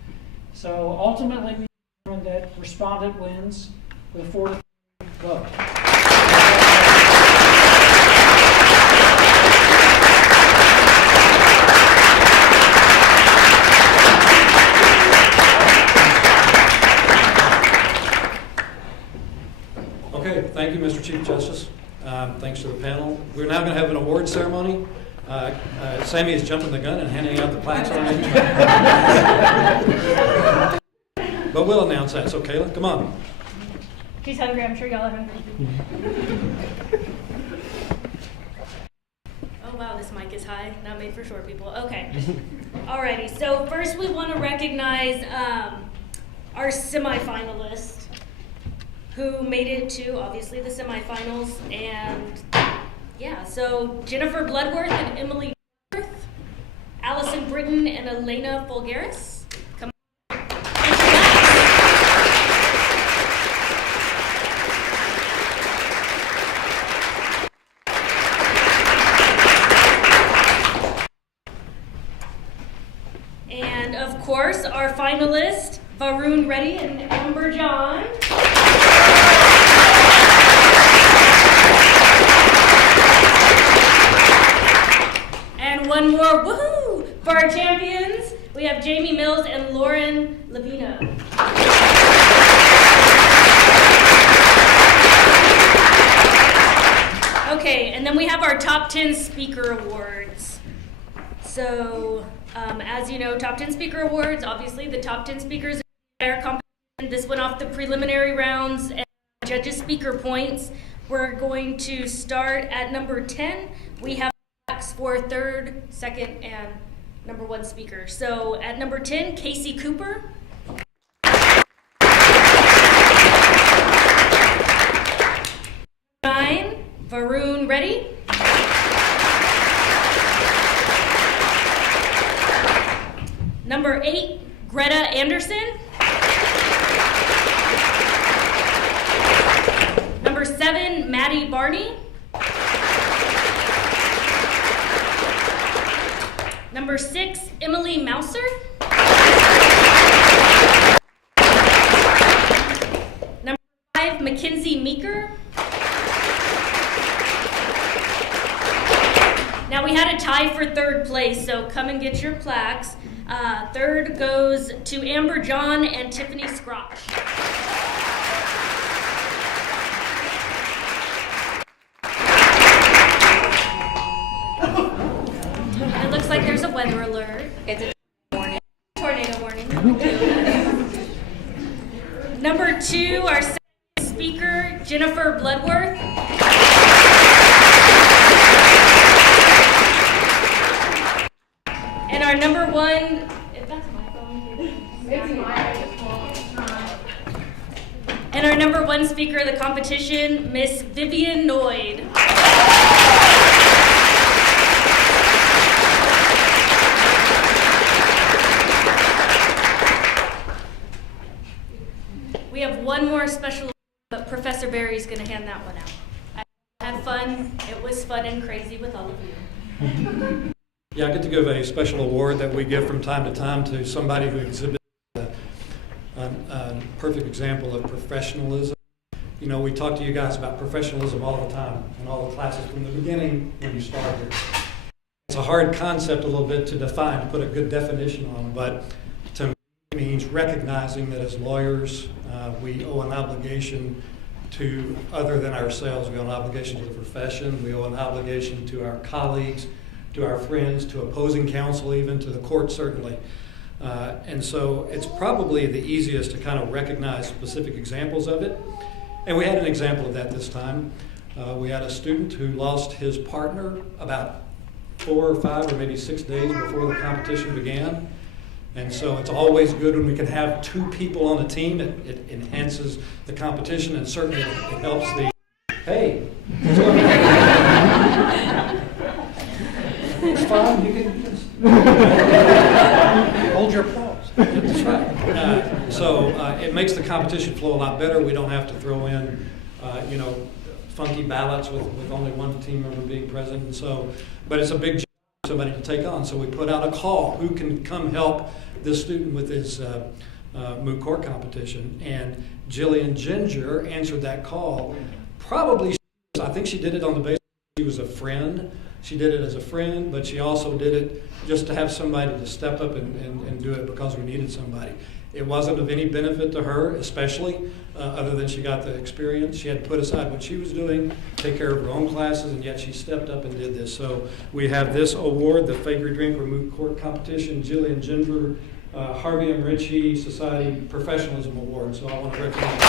So ultimately, we determined that Respondent wins with a 4-3 vote. Okay, thank you, Mr. Chief Justice. Thanks to the panel. We're now going to have an award ceremony. Sammy is jumping the gun and handing out the plaques already. But we'll announce that. So, Kayla, come on. She's hungry. I'm sure y'all are hungry. Oh, wow, this mic is high. Not made for short people. Okay. Alrighty. So first we want to recognize our semifinalists who made it to, obviously, the semifinals. And, yeah, so Jennifer Bloodworth and Emily Bloodworth, Allison Britton and Elena Folgaris. Come on. And, of course, our finalists, Varun Reddy and Amber John. And one more, woohoo! For our champions, we have Jamie Mills and Lauren Levino. Okay, and then we have our top 10 speaker awards. So, as you know, top 10 speaker awards, obviously the top 10 speakers in the entire competition. This went off the preliminary rounds and judges' speaker points. We're going to start at number 10. We have for third, second, and number 1 speaker. So at number 10, Casey Cooper. 9, Varun Reddy. 8, Greta Anderson. 7, Maddie Barney. 6, Emily Mouser. 5, Mackenzie Meeker. Now we had a tie for third place, so come and get your plaques. Third goes to Amber John and Tiffany Scrotch. It looks like there's a weather alert. It's a tornado warning. Number 2, our second speaker, Jennifer Bloodworth. And our number 1, if that's my phone. And our number 1 speaker of the competition, Miss Vivian Noyd. We have one more special, but Professor Barry's going to hand that one out. I had fun. It was fun and crazy with all of you. Yeah, I get to give a special award that we give from time to time to somebody who exhibits a perfect example of professionalism. You know, we talk to you guys about professionalism all the time in all the classes from the beginning when you started. It's a hard concept a little bit to define, to put a good definition on, but to me it means recognizing that as lawyers, we owe an obligation to other than ourselves. We owe an obligation to the profession. We owe an obligation to our colleagues, to our friends, to opposing counsel, even to the court, certainly. And so it's probably the easiest to kind of recognize specific examples of it. And we had an example of that this time. We had a student who lost his partner about 4 or 5 or maybe 6 days before the competition began. And so it's always good when we can have 2 people on a team. It enhances the competition, and certainly it helps the, hey. It's fine, you can hold your applause. That's right. So it makes the competition flow a lot better. We don't have to throw in, funky ballots with only one team member being present. And so, but it's a big job for somebody to take on. So we put out a call. Who can come help this student with his moot court competition? And Jillian Ginger answered that call. Probably, I think she did it on the basis she was a friend. She did it as a friend, but she also did it just to have somebody to step up and do it because we needed somebody. It wasn't of any benefit to her, especially, other than she got the experience. She had to put aside what she was doing, take care of her own classes, and yet she stepped up and did this. So we have this award, the Fakery Drink or Moot Court Competition, Jillian Ginger, Harvey M. Ritchie Society Professionalism Award. So I want to recognize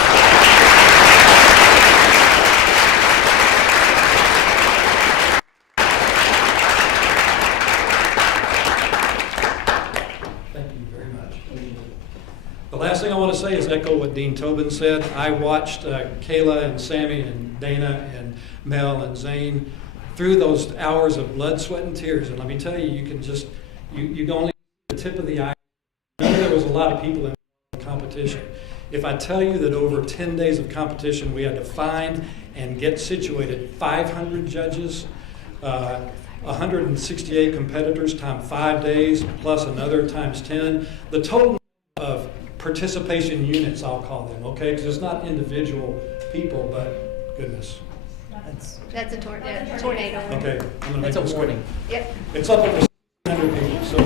The last thing I want to say is echo what Dean Tobin said. I watched Kayla and Sammy and Dana and Mel and Zane through those hours of blood, sweat, and tears. And let me tell you, you can just, you can only see the tip of the eye. I know there was a lot of people in the competition. If I tell you that over 10 days of competition, we had to find and get situated 500 judges, 168 competitors times 5 days, plus another times 10. The total of participation units, I'll call them, okay? Because it's not individual people, but goodness. That's a tornado. Okay, I'm going to make this quick. Yep. It's up over 600 people, so